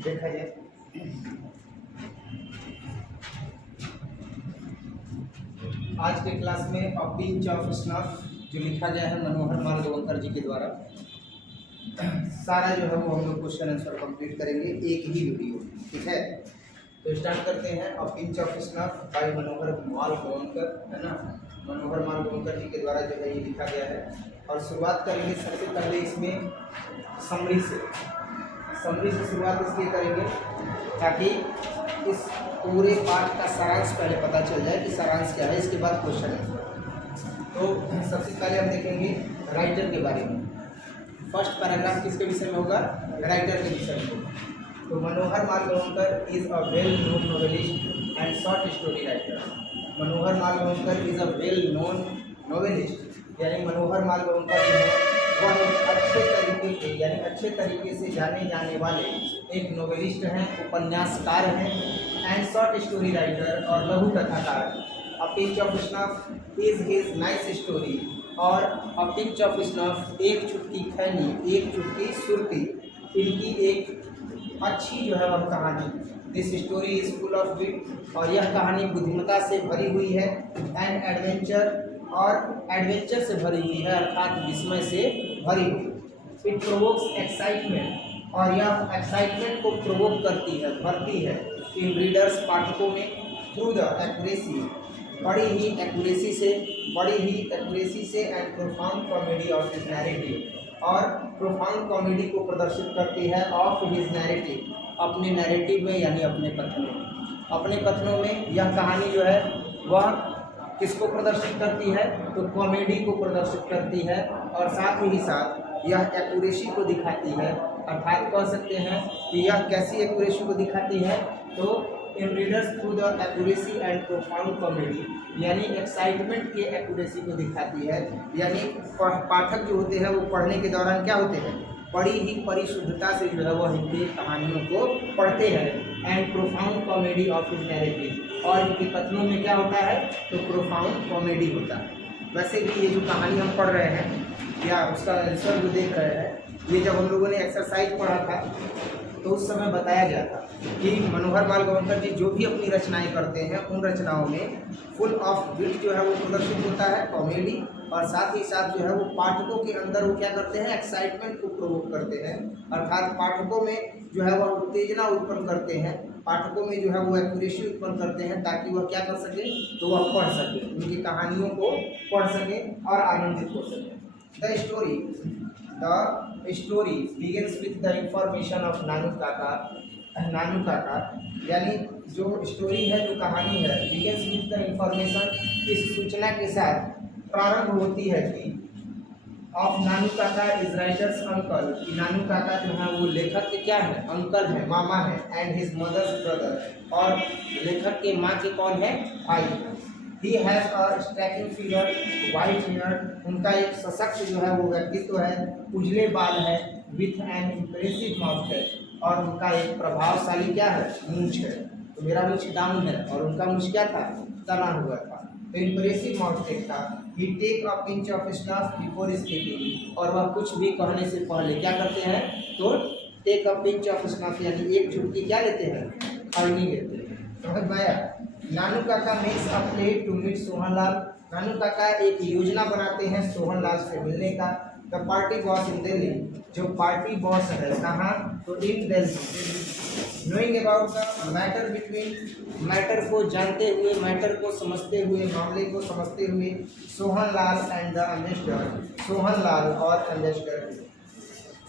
देखा जाए आज के क्लास में अ पिंच ऑफ स्नफ जो लिखा गया है मनोहर मालगवंकर जी के द्वारा, सारा जो है वो हम लोग क्वेश्चन आंसर कंप्लीट करेंगे एक ही वीडियो, ठीक है। तो स्टार्ट करते हैं a pinch of snuff by Manohar Malgaonkar, है ना। मनोहर मालगवंकर जी के द्वारा जो है ये लिखा गया है। और शुरुआत करेंगे सबसे पहले इसमें समरी से शुरुआत इसलिए करेंगे ताकि इस पूरे पाठ का सारांश पहले पता चल जाए कि सारांश क्या है, इसके बाद क्वेश्चन आंसर। तो सबसे पहले हम देखेंगे राइटर के बारे में। फर्स्ट पैराग्राफ किसके विषय में होगा? राइटर के विषय में होगा। तो Manohar Malgaonkar is a well known novelist and short story writer. Manohar Malgaonkar is a well known novelist, यानी मनोहर मालगवंकर जो है वह एक अच्छे तरीके से जाने जाने वाले एक नोवेलिस्ट हैं, उपन्यासकार हैं, एंड शॉर्ट स्टोरी राइटर और लघु कथाकार। अ pinch of snuff is his nice story, और अ पिंच ऑफ स्नफ एक चुटकी खैनी एक चुटकी सुरती, इनकी एक अच्छी जो है वह कहानी। This story is full of wit, और यह कहानी बुद्धिमत्ता से भरी हुई है, एंड एडवेंचर, और एडवेंचर से भरी हुई है अर्थात विस्मय से भरी हुई। इट प्रोवोक्स एक्साइटमेंट, और यह एक्साइटमेंट को प्रोवोक करती है, भरती है इन रीडर्स, पाठकों में, थ्रू द एक्यूरेसी, बड़ी ही एक्यूरेसी से and profound comedy of his narrative, और प्रोफाउंड कॉमेडी को प्रदर्शित करती है ऑफ हिज नैरेटिव, अपने नैरेटिव में यानी अपने कथनों में यह कहानी जो है वह किसको प्रदर्शित करती है? तो कॉमेडी को प्रदर्शित करती है, और साथ ही साथ यह एक्यूरेसी को दिखाती है, अर्थात कह सकते हैं कि यह कैसी एक्यूरेसी को दिखाती है? तो in readers through the accuracy and profound comedy, यानी एक्साइटमेंट के एक्यूरेसी को दिखाती है, यानी पाठक जो होते हैं वो पढ़ने के दौरान क्या होते हैं? बड़ी ही परिशुद्धता से जो है वह इनकी कहानियों को पढ़ते हैं, and profound comedy of his narrative, और इनके कथनों में क्या होता है? तो प्रोफाउंड कॉमेडी होता है। वैसे भी ये जो कहानी हम पढ़ रहे हैं या उसका आंसर जो देख रहे हैं, ये जब हम लोगों ने एक्सरसाइज पढ़ा था तो उस समय बताया गया था कि मनोहर मालगवंकर जी जो भी अपनी रचनाएं करते हैं उन रचनाओं में फुल ऑफ विट जो है वो प्रदर्शित होता है, कॉमेडी, और साथ ही साथ जो है वो पाठकों के अंदर वो क्या करते हैं? एक्साइटमेंट को प्रोवोक करते हैं, अर्थात पाठकों में जो है वह उत्तेजना उत्पन्न करते हैं, पाठकों में जो है वो एक्यूरेसी उत्पन्न करते हैं, ताकि वह क्या कर सके? तो वह पढ़ सके, उनकी कहानियों को पढ़ सके और आनंदित हो सके। The story begins with the information of नानू काका, यानी जो स्टोरी है, जो कहानी है, begins with the information, इस सूचना के साथ प्रारंभ होती है कि of Nanu Kaka is writers uncle, कि नानू काका जो है वो लेखक के क्या है? अंकल है, मामा है, एंड हिज मदर्स ब्रदर, और लेखक के माँ के कौन है? भाई। He has a striking figure, white hair, उनका एक सशक्त जो है वो व्यक्तित्व है, उजले बाल है, विथ एन इम्प्रेसिव माउथ है, और उनका एक प्रभावशाली क्या है? मूंछ है। तो मेरा मूंछ डाउन है और उनका मूंछ क्या था? तना हुआ था। तो इम्प्रेसिव माउथ था। He take a pinch of snuff before speaking, और वह कुछ भी कहने से पहले क्या करते हैं? तो take a pinch of snuff, यानी एक चुटकी क्या लेते हैं? खैनी लेते हैं। समझ में आया? Nanu Kaka makes a play to meet Sohanlal, Nanu Kaka एक योजना बनाते हैं सोहनलाल से मिलने का। The party boss in Delhi, जो पार्टी बॉस है कहाँ? तो in Delhi. Knowing about the matter between, matter को जानते हुए, मैटर को समझते हुए, मामले को समझते हुए, Sohanlal and the ambassador, Sohanlal और एम्बेसडर,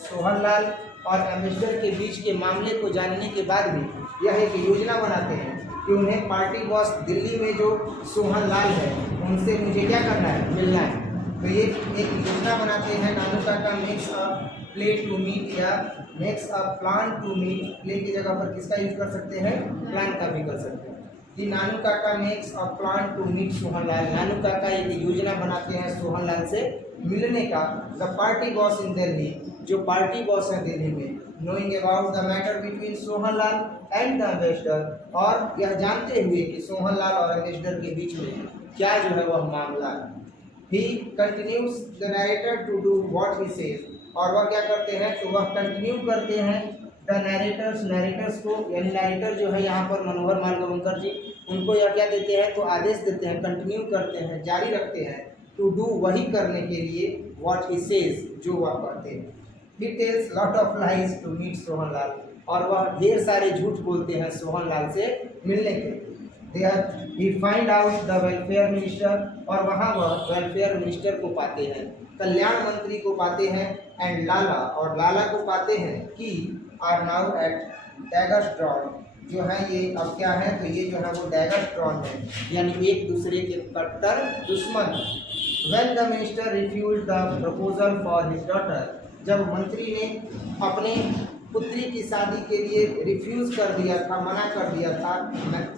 सोहनलाल और एम्बेसडर के बीच के मामले को जानने के बाद भी यह एक योजना बनाते हैं कि उन्हें पार्टी बॉस दिल्ली में जो सोहनलाल है उनसे मुझे क्या करना है? मिलना है। तो ये एक योजना बनाते हैं। Nanu Kaka makes a play to meet, या makes a plan to meet, play की जगह पर किसका यूज कर सकते हैं? प्लान का भी कर सकते हैं। कि Nanu Kaka makes a plan to meet Sohanlal, Nanu Kaka एक योजना बनाते हैं सोहनलाल से मिलने का। The party boss in Delhi, जो पार्टी बॉस है दिल्ली में, knowing about the matter between Sohanlal and the ambassador, और यह जानते हुए कि सोहनलाल और एम्बेसडर के बीच में क्या जो है वह मामला है। He continues the narrator to do what he says, और वह क्या करते हैं? तो वह कंटिन्यू करते हैं द नरेटर्स को, यानी नरेटर जो है यहाँ पर मनोहर माल गोवंकर जी, उनको यह क्या देते हैं, तो आदेश देते हैं, कंटिन्यू करते हैं, जारी रखते हैं, टू डू, वही करने के लिए, व्हाट ही सेज, जो वह कहते हैं। He tells lot of lies to meet Sohanlal, और वह ढेर सारे झूठ बोलते हैं सोहनलाल से मिलने के लिए। There he find out the welfare minister, और वहाँ वह वेलफेयर मिनिस्टर को पाते हैं, कल्याण मंत्री को पाते हैं, एंड लाला, और लाला को पाते हैं, कि are now at daggers drawn, जो है ये अब क्या है, तो ये जो है वो डैगर्स ड्रॉन है, यानी एक दूसरे के कट्टर दुश्मन। When the minister refuse the proposal for his daughter, जब मंत्री ने अपने पुत्री की शादी के लिए रिफ्यूज कर दिया था, मना कर दिया था,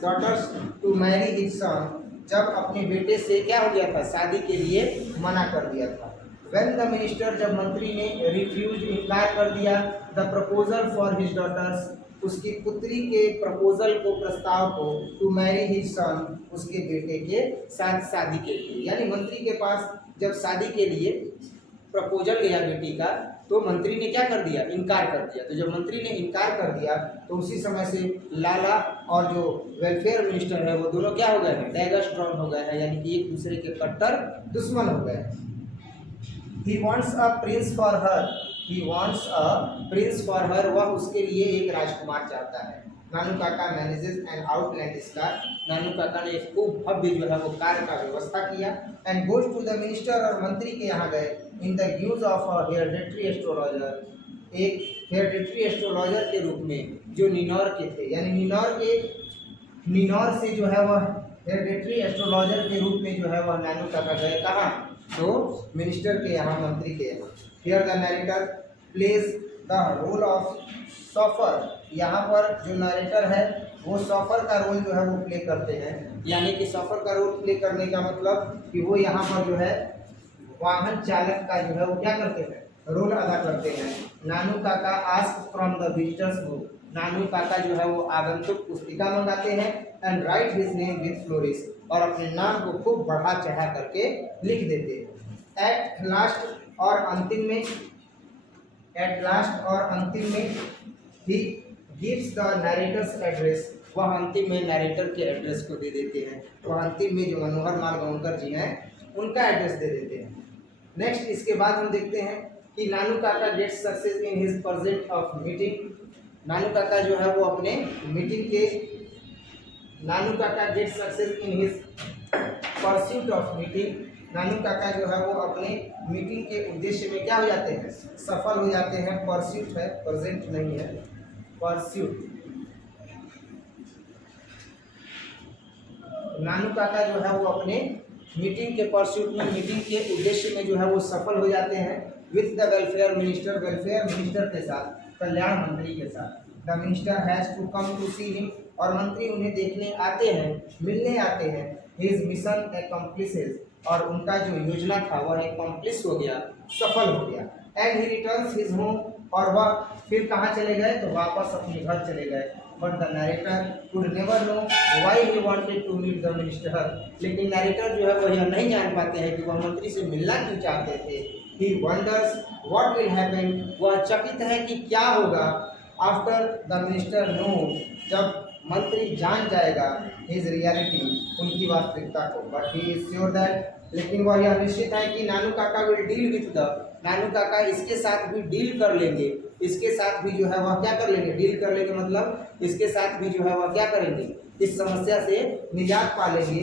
daughters to marry his son, जब अपने बेटे से क्या हो गया था, शादी के लिए मना कर दिया था। व्हेन द मिनिस्टर, जब मंत्री ने रिफ्यूज, इनकार कर दिया, the proposal for his daughters, उसकी पुत्री के प्रपोजल को, प्रस्ताव को, टू मैरी हिज सन, उसके बेटे के साथ शादी के लिए, यानी मंत्री के पास जब शादी के लिए प्रपोजल गया बेटी का, तो मंत्री ने क्या कर दिया, इनकार कर दिया। तो जब मंत्री ने इनकार कर दिया, तो उसी समय से लाला और जो वेलफेयर मिनिस्टर है वो दोनों क्या हो गए हैं, डैगर्स ड्रॉन हो गए हैं, यानी कि एक दूसरे के कट्टर दुश्मन हो गए। He wants a prince for her, he wants a prince for her, वह उसके लिए एक राजकुमार चाहता है। नानू काका मैनेजेस एंड आउटलैंडिश कार, नानू काका ने एक खूब भव्य जो है वो कार का व्यवस्था किया, and goes to the minister, और मंत्री के यहाँ गए, in the use of a hereditary astrologer, एक हेरिडेटरी एस्ट्रोलॉजर के रूप में, जो निनौर के थे, यानी निनौर से जो है वह हेरिडेटरी एस्ट्रोलॉजर के रूप में जो है वह नानू काका गए, कहाँ, तो मिनिस्टर के यहाँ, मंत्री के यहाँ। Here the narrator plays the role of chauffeur, यहाँ पर जो नरेटर है वो सॉफर का रोल जो है वो प्ले करते हैं, यानी कि सॉफर का रोल प्ले करने का मतलब कि वो यहाँ पर जो है वाहन चालक का जो है वो क्या करते हैं, रोल अदा करते हैं। Nanu Kaka ask from the visitors book, Nanu Kaka जो है वो आगंतुक पुस्तिका मंगाते हैं, and write his name with flourish, और अपने नाम को खूब बढ़ा चढ़ा करके लिख देते हैं। एट लास्ट और अंतिम में he gives the narrator's address, वह अंतिम में नरेटर के एड्रेस को दे देते हैं, वह अंतिम में जो मनोहर माल गोवंकर जी हैं उनका एड्रेस दे देते हैं। नेक्स्ट इसके बाद हम देखते हैं कि Nanu Kaka gets success in his pursuit of meeting, Nanu Kaka जो है वो अपने मीटिंग के, Nanu Kaka gets success in his pursuit of meeting, Nanu Kaka जो है वो अपने मीटिंग के उद्देश्य में क्या हो जाते हैं, सफल हो जाते हैं। परस्यूट है, प्रेजेंट नहीं है, परस्यूट। नानू काका जो है वो अपने मीटिंग के परस्यूट में, मीटिंग के उद्देश्य में जो है वो सफल हो जाते हैं, with the welfare minister, welfare minister के साथ, कल्याण मंत्री के साथ। The minister has to come to see him, और मंत्री उन्हें देखने आते हैं, मिलने आते हैं। हिज मिशन एक्कम्प्लिशेस, और उनका जो योजना था वह एक्कम्प्लिश हो गया, सफल हो गया। And he returns his home, और वह फिर कहाँ चले गए, तो वापस अपने घर चले गए। But the narrator could never know why he wanted to meet the minister, लेकिन नरेटर जो है वह यह नहीं जान पाते हैं कि वह मंत्री से मिलना क्यों चाहते थे। ही वंडर्स व्हाट विल हैपन, वह चकित है कि क्या होगा। आफ्टर द मिनिस्टर नो, जब मंत्री जान जाएगा हिज रियलिटी, उनकी वास्तविकता को। But he is sure that, लेकिन वह यह निश्चित है कि नानू काका will deal with the, Nanu काका इसके साथ भी डील कर लेंगे, इसके साथ भी जो है वह क्या कर लेंगे, डील कर लेंगे, मतलब इसके साथ भी जो है वह क्या करेंगे, इस समस्या से निजात पा लेंगे।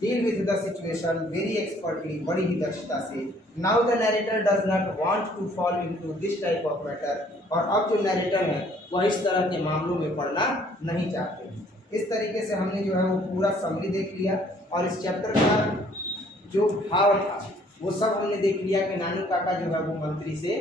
Deal with the situation very expertly, बड़ी ही दक्षता से। Now the narrator does not want to fall into this type of matter, और अब जो नरेटर है वह इस तरह के मामलों में पड़ना नहीं चाहते। इस तरीके से हमने जो है वो पूरा समरी देख लिया, और इस चैप्टर का जो भाव था वो सब हमने देख लिया कि नानू काका जो है वो मंत्री से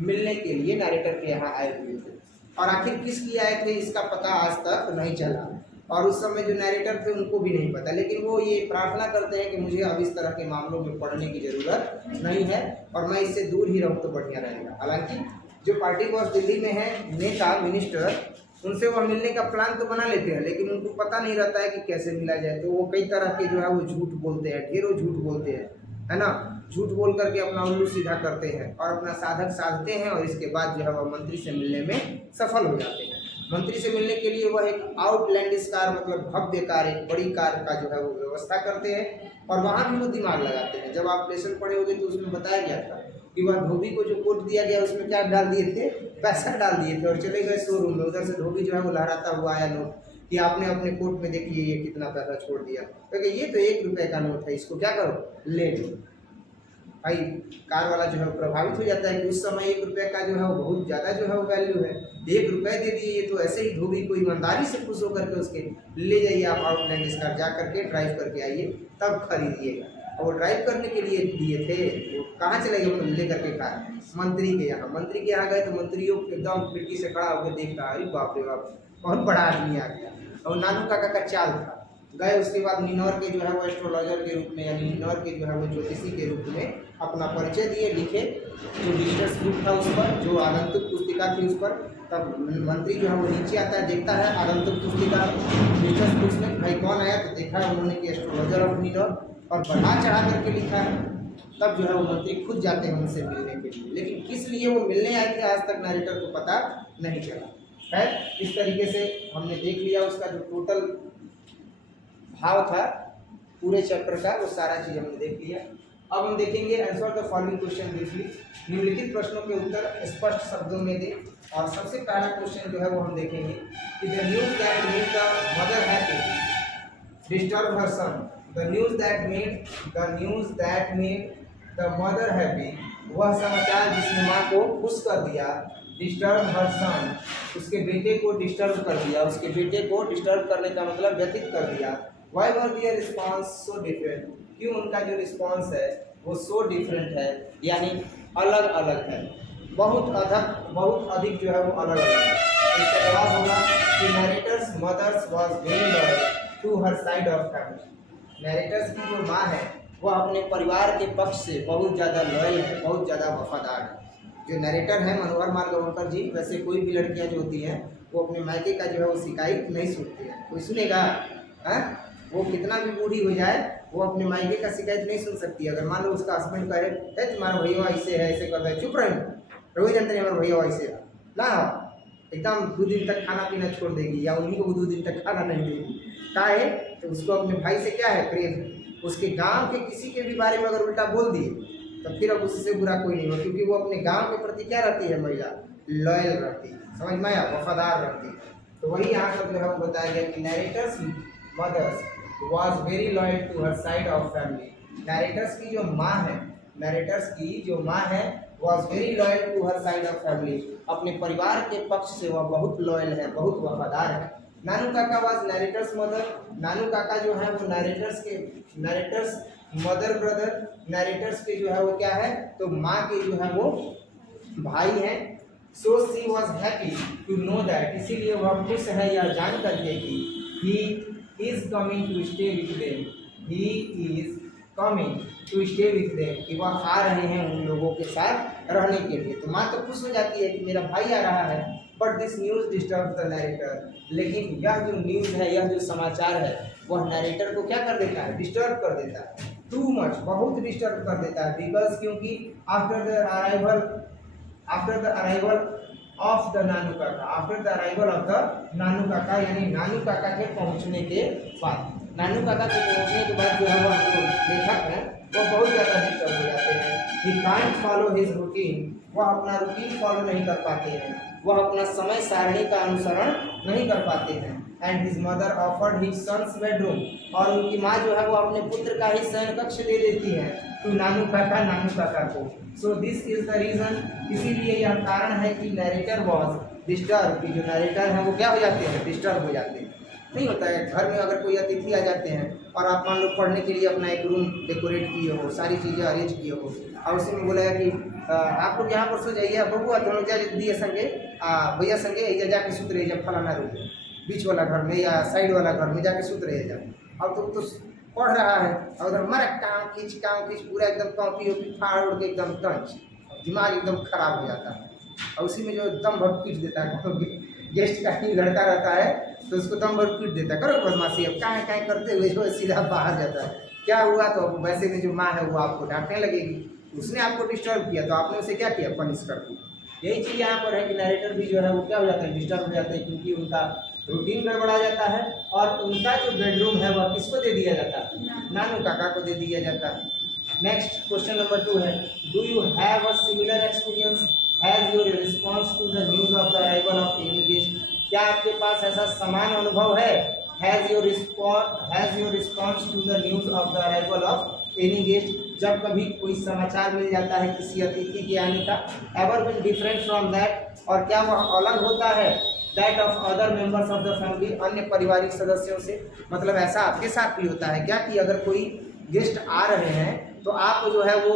मिलने के लिए नरेटर के यहाँ आए हुए थे, और आखिर किसके आए थे इसका पता आज तक नहीं चला, और उस समय जो नरेटर थे उनको भी नहीं पता, लेकिन वो ये प्रार्थना करते हैं कि मुझे अब इस तरह के मामलों में पड़ने की ज़रूरत नहीं है, और मैं इससे दूर ही रहूँ तो बढ़िया रहेगा। हालांकि जो पार्टी बॉस दिल्ली में है, नेता, मिनिस्टर, उनसे वह मिलने का प्लान तो बना लेते हैं, लेकिन उनको पता नहीं रहता है कि कैसे मिला जाए, तो वो कई तरह के जो है वो झूठ बोलते हैं, ढेरों झूठ बोलते हैं, है ना। झूठ बोल करके अपना उल्लू सीधा करते हैं और अपना साधक साधते हैं और इसके बाद जो है वह मंत्री से मिलने में सफल हो जाते हैं। मंत्री से मिलने के लिए वह एक आउटलैंडिश कार मतलब भव्य कार, एक बड़ी कार का जो है वो व्यवस्था करते हैं और वहाँ भी वो दिमाग लगाते हैं। जब आप लेसन पढ़े होंगे तो उसमें बताया गया था कि वह धोबी को जो कोट दिया गया उसमें क्या डाल दिए थे, पैसा डाल दिए थे और चले गए शोरूम में। उधर से धोबी जो है वो लहराता हुआ आया नोट कि आपने अपने कोट में देखिए ये कितना पैसा छोड़ दिया, क्योंकि ये तो 1 रुपये का नोट है, इसको क्या करो, ले लो। भाई कार वाला जो है प्रभावित हो जाता है कि उस समय 1 रुपये का जो है वो बहुत ज़्यादा जो है वो वैल्यू है, 1 रुपये दे दिए ये तो ऐसे ही धोबी को ईमानदारी से खुश होकर के उसके ले जाइए आप आउटलैंडिश कार, जा करके ड्राइव करके आइए तब खरीदिएगा। और वो ड्राइव करने के लिए दिए थे, वो कहाँ चले गए ले करके कार, मंत्री के यहाँ। मंत्री के यहाँ गए तो मंत्रियों एकदम खिड़की से खड़ा होकर देख रहा, अरे बाप रे बाप बहुत बड़ा आदमी आ गया। और नानू काका का चाल था। गए उसके बाद निनौर के जो है वो एस्ट्रोलॉजर के रूप में यानी निनौर के जो है वो ज्योतिषी के रूप में अपना परिचय दिए, लिखे जो डिजिटल बुक था उस पर, जो आगंतुक पुस्तिका थी उस पर। तब मंत्री जो है वो नीचे आता है, देखता है आगंतुक पुस्तिका डिजिटल बुक्स में, भाई कौन आया, तो देखा है उन्होंने कि एस्ट्रोलॉजर ऑफ निनौर और बढ़ा चढ़ा करके लिखा है। तब जो है वो मंत्री खुद जाते हैं उनसे मिलने के लिए, लेकिन किस लिए वो मिलने आए थे आज तक नरेटर को पता नहीं चला। है इस तरीके से हमने देख लिया उसका जो टोटल भाव था पूरे चैप्टर का, वो सारा चीज़ हमने देख लिया। अब हम देखेंगे answer the following question briefly, निम्नलिखित प्रश्नों के उत्तर स्पष्ट शब्दों में दें। और सबसे पहला क्वेश्चन जो है वो हम देखेंगे कि the news that made the mother happy disturb her son. The news that made the mother happy, वह समाचार जिसने माँ को खुश कर दिया, डिस्टर्ब हर सन, उसके बेटे को डिस्टर्ब कर दिया, उसके बेटे को डिस्टर्ब करने का मतलब व्यतीत कर दिया। Why were their response so different? क्यों उनका जो रिस्पॉन्स है वो so different है, यानी अलग अलग है, बहुत अधिक जो है वो अलग अलग है। इसका जवाब होगा कि narrator's mother's was very loyal to her side of family. Narrator's की जो माँ है वह अपने परिवार के पक्ष से बहुत ज़्यादा लॉयल है, बहुत ज़्यादा वफादार है। जो नरेटर है मनोहर मालगोंकर जी, वैसे कोई भी लड़कियां जो होती हैं वो अपने मायके का जो है वो शिकायत नहीं सुनती है। कोई सुनेगा? वो कितना भी बूढ़ी हो जाए वो अपने मायके का शिकायत नहीं सुन सकती। अगर मान लो उसका हस्बैंड कहे तुम्हारा भैया ऐसे है, ऐसे करता है, चुप रहे, रोज जानते नहीं हमारा भैया ऐसे है ना, एकदम 2 दिन तक खाना पीना छोड़ देगी या उन्हीं को 2 दिन तक खाना नहीं देगी। क्या है तो उसको अपने भाई से क्या है प्रेम। उसके गाँव के किसी के भी बारे में अगर उल्टा बोल दिए तो फिर अब उससे बुरा कोई नहीं हो, क्योंकि वो अपने गांव के प्रति क्या रहती है महिला, लॉयल रहती है, समझ में आया, वफादार रहती है। तो वही यहाँ पर जो है वो बताया गया कि narrator's mother's was very loyal to her side of family. Narrator's की जो माँ है was very loyal to her side of family, अपने परिवार के पक्ष से वह बहुत लॉयल है, बहुत वफादार है। नानू काका वाज नरेटर्स मदर, नानू काका जो है वो नरेटर्स मदर ब्रदर, नरेटर्स के जो है वो क्या है तो माँ के जो है वो भाई हैं। So she was happy to know that, इसीलिए वह खुश है यह जान करके कि he is coming to stay with them, he is coming to stay with them, कि वह आ रहे हैं उन लोगों के साथ रहने के लिए। तो माँ तो खुश हो जाती है कि मेरा भाई आ रहा है। But this news disturb the narrator, लेकिन यह जो न्यूज़ है, यह जो समाचार है वह नरेटर को क्या कर देता है, डिस्टर्ब कर देता है, टू मच, बहुत डिस्टर्ब कर देता है। बिकॉज क्योंकि after the arrival of the Nanu Kaka, after the arrival of the Nanu Kaka, यानी नानू काका के पहुंचने के बाद, नानू काका के पहुंचने के बाद जो है वह जो लेखक है वो बहुत ज़्यादा डिस्टर्ब हो जाते हैं। He can't follow his routine, वह अपना रूटीन फॉलो नहीं कर पाते हैं, वह अपना समय सारणी का अनुसरण नहीं कर पाते हैं। And his mother offered his son's bedroom, और उनकी माँ जो है वो अपने पुत्र का ही शयन कक्ष दे देती है टू नानू काका को। So this is the reason, इसीलिए यह कारण है कि नरेटर वॉज डिस्टर्ब, कि जो नरेटर है वो क्या हो जाते हैं, डिस्टर्ब हो जाते हैं। नहीं होता है घर में अगर कोई अतिथि आ जाते हैं और आप मान लो पढ़ने के लिए अपना एक रूम डेकोरेट किए हो, सारी चीज़ें अरेंज किए हो, और उसी में बोला कि आप लोग यहाँ पर सो जाइए, बबुआ दोनों जा दिए संगे भैया संगे इधर जाके सूत रहे जब फलाना रूम बीच वाला घर में या साइड वाला घर में जाके सूत रहे जाओ। अब तो पढ़ रहा है और उधर मर काम खींच पूरा एकदम कॉपी वॉपी फाड़ उड़ के एकदम टंच, दिमाग एकदम खराब हो जाता है। और उसी में जो दम भर पीट देता है, गेस्ट का ही लड़का रहता है तो उसको दम भर पीट देता है, करो बदमाशी, अब कहाँ करते हुए जो सीधा बाहर जाता है। क्या हुआ, तो वैसे में जो माँ है वो आपको डांटने लगेगी, उसने आपको डिस्टर्ब किया तो आपने उसे क्या किया, पनिश कर दिया। यही चीज़ यहाँ पर है कि नरेटर भी जो है वो क्या हो जाता है, डिस्टर्ब हो जाता है, क्योंकि उनका रूटीन गड़बड़ा जाता है और उनका जो बेडरूम है वह किसको दे दिया जाता है, नानू काका को दे दिया जाता है। नेक्स्ट क्वेश्चन नंबर 2 है, do you have a similar experience has your response to the news of the arrival of any guest. क्या आपके पास ऐसा समान अनुभव है, has your response to the news of the arrival of any guest, जब कभी कोई समाचार मिल जाता है किसी अतिथि के आने का, ever been different from that, और क्या वह अलग होता है, that of other members of the family, अन्य पारिवारिक सदस्यों से। मतलब ऐसा आपके साथ भी होता है क्या कि अगर कोई गेस्ट आ रहे हैं तो आप जो है वो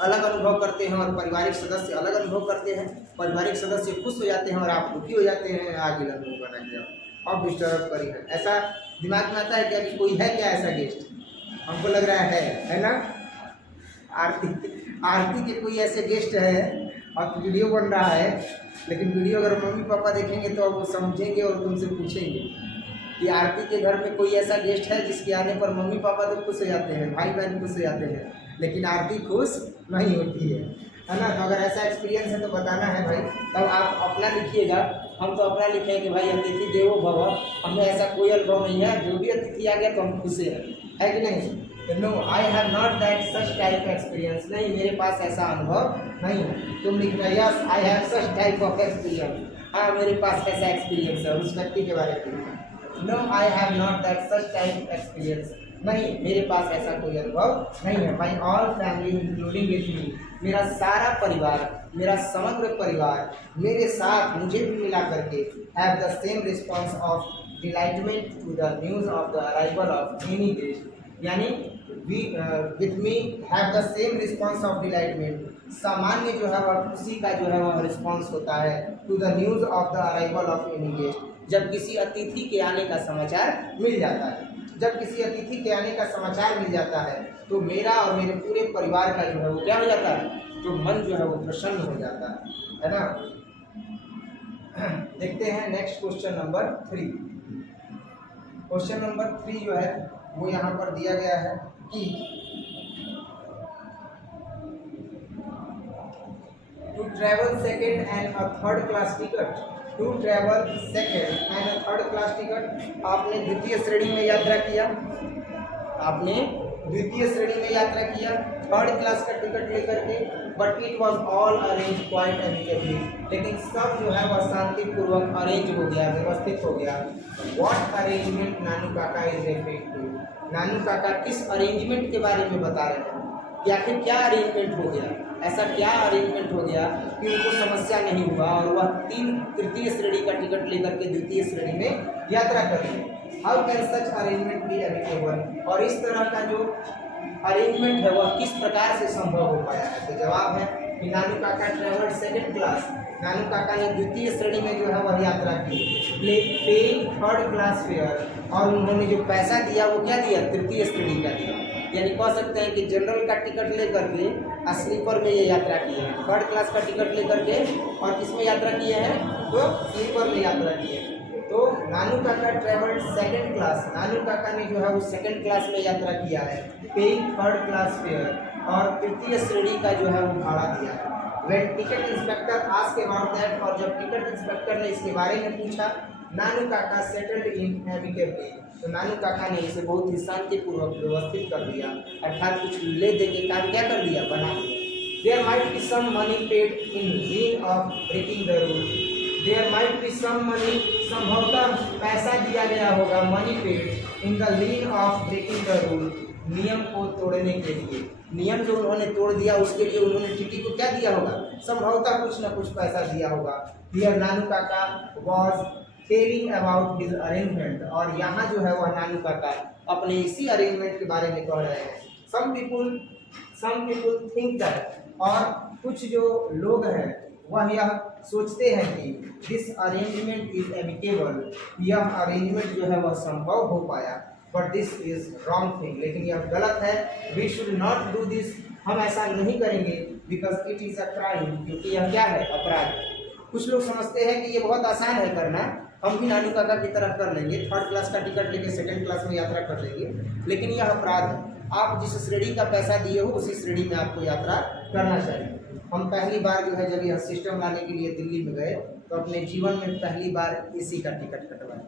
अलग अनुभव करते हैं और पारिवारिक सदस्य अलग अनुभव करते हैं, पारिवारिक सदस्य खुश हो जाते हैं और आप दुखी हो जाते हैं, आगे लगो बना गया अब डिस्टर्ब करी है, ऐसा दिमाग में आता है कि अभी कोई है क्या ऐसा गेस्ट, हमको लग रहा है ना। आरती के कोई ऐसे गेस्ट है और वीडियो बन रहा है, लेकिन वीडियो अगर मम्मी पापा देखेंगे तो वो समझेंगे और तुमसे पूछेंगे कि आरती के घर में कोई ऐसा गेस्ट है जिसके आने पर मम्मी पापा तो खुश हो जाते हैं, भाई बहन खुश हो जाते हैं, लेकिन आरती खुश नहीं होती है ना। तो अगर ऐसा एक्सपीरियंस है तो बताना है भाई, तब आप अपना लिखिएगा, हम तो अपना लिखेंगे कि भाई अतिथि देवो भव, हमें ऐसा कोई अनुभव नहीं है, जो भी अतिथि आ गया तो हम खुश है कि नहीं। No I have not that such type experience, नहीं मेरे पास ऐसा अनुभव नहीं है। तुम लिखना yes I have such type of experience, हाँ मेरे पास ऐसा एक्सपीरियंस है उस व्यक्ति के बारे में। No I have not that such type experience, नहीं मेरे पास ऐसा कोई अनुभव नहीं है। My all family including with me, मेरा सारा परिवार, मेरा समग्र परिवार मेरे साथ मुझे भी मिला करके have the same response of delightment to the news of the arrival of any guest, यानी with me have the same response of delightment, सामान्य जो है वह खुशी का जो है वह रिस्पॉन्स होता है to the news of the arrival of any guest, जब किसी अतिथि के आने का समाचार मिल जाता है। जब किसी अतिथि के आने का समाचार मिल जाता है तो मेरा और मेरे पूरे परिवार का जो है वो क्या हो जाता है, तो मन जो है वो प्रसन्न हो जाता है ना। देखते हैं next question number 3। Question number 3 जो है वो यहाँ पर दिया गया है कि to travel second and a third class ticket, to travel second and a third class ticket, आपने द्वितीय श्रेणी में यात्रा किया, आपने द्वितीय श्रेणी में यात्रा किया थर्ड क्लास का टिकट लेकर के, but it was all arrange quite amicably, लेकिन सब जो है वह शांतिपूर्वक अरेंज हो गया, व्यवस्थित हो गया। What arrangement Nanu Kaka is referring to, Nanu काका किस अरेंजमेंट के बारे में बता रहे हैं कि आखिर क्या अरेंजमेंट हो गया, ऐसा क्या अरेंजमेंट हो गया कि उनको समस्या नहीं हुआ और वह तृतीय श्रेणी का टिकट लेकर के द्वितीय श्रेणी में यात्रा कर रहे। How can such arrangement be amicable, और इस तरह का जो अरेंजमेंट है वह किस प्रकार से संभव हो पाया है। तो जवाब है कि नानू काका ट्रेवल्ड सेकेंड क्लास, नानू काका ने द्वितीय श्रेणी में जो है वह यात्रा की, पेइंग थर्ड क्लास फेयर, और उन्होंने जो पैसा दिया वो क्या दिया, तृतीय श्रेणी का दिया, यानी कह सकते हैं कि जनरल का टिकट लेकर के स्लीपर में ये यात्रा किए हैं, थर्ड क्लास का टिकट लेकर के और किस में यात्रा किए हैं, तो स्लीपर में यात्रा किए हैं। तो नानू काका ट्रेवल्ड सेकंड क्लास, नानू काका ने जो है वो सेकंड क्लास में यात्रा किया है, पेइंग थर्ड क्लास फेयर, और तृतीय श्रेणी का जो है वो भाड़ा दिया है। When ticket inspector asked about that, और जब टिकट इंस्पेक्टर ने इसके बारे में पूछा, नानू काका सेटल्ड इन एमिकेबली, तो नानू काका ने इसे बहुत ही शांतिपूर्वक व्यवस्थित कर दिया, अर्थात कुछ ले दे के काम क्या कर दिया, बना दिया। There might be some money paid in lieu of breaking the rule, there might be some money, संभवतः पैसा दिया गया होगा, money paid in the lieu of breaking the rule, नियम को तोड़ने के लिए, नियम जो उन्होंने तोड़ दिया उसके लिए उन्होंने टीटी को क्या दिया होगा, संभवतः कुछ ना कुछ पैसा दिया होगा। हियर नानू काका was telling about his arrangement, और यहाँ जो है वह नानू काका अपने इसी अरेंजमेंट के बारे में कह रहे हैं। सम पीपुल थिंक दैट, और कुछ जो लोग हैं वह यह सोचते हैं कि दिस अरेंजमेंट इज एमिकेबल, यह अरेंजमेंट जो है वह संभव हो पाया, but this is wrong thing, लेकिन यह गलत है। We should not do this, हम ऐसा नहीं करेंगे, because it is a crime, क्योंकि यह क्या है, अपराध। कुछ लोग समझते हैं कि ये बहुत आसान है करना, हम भी नानू काका की तरह कर लेंगे, 3rd क्लास का टिकट लेके 2nd क्लास में यात्रा कर लेंगे, लेकिन यह अपराध है। आप जिस श्रेणी का पैसा दिए हो उसी श्रेणी में आपको यात्रा करना चाहिए। हम पहली बार जो है जब यह सिस्टम लाने के लिए दिल्ली में गए तो अपने जीवन में पहली बार AC का टिकट कटवाए,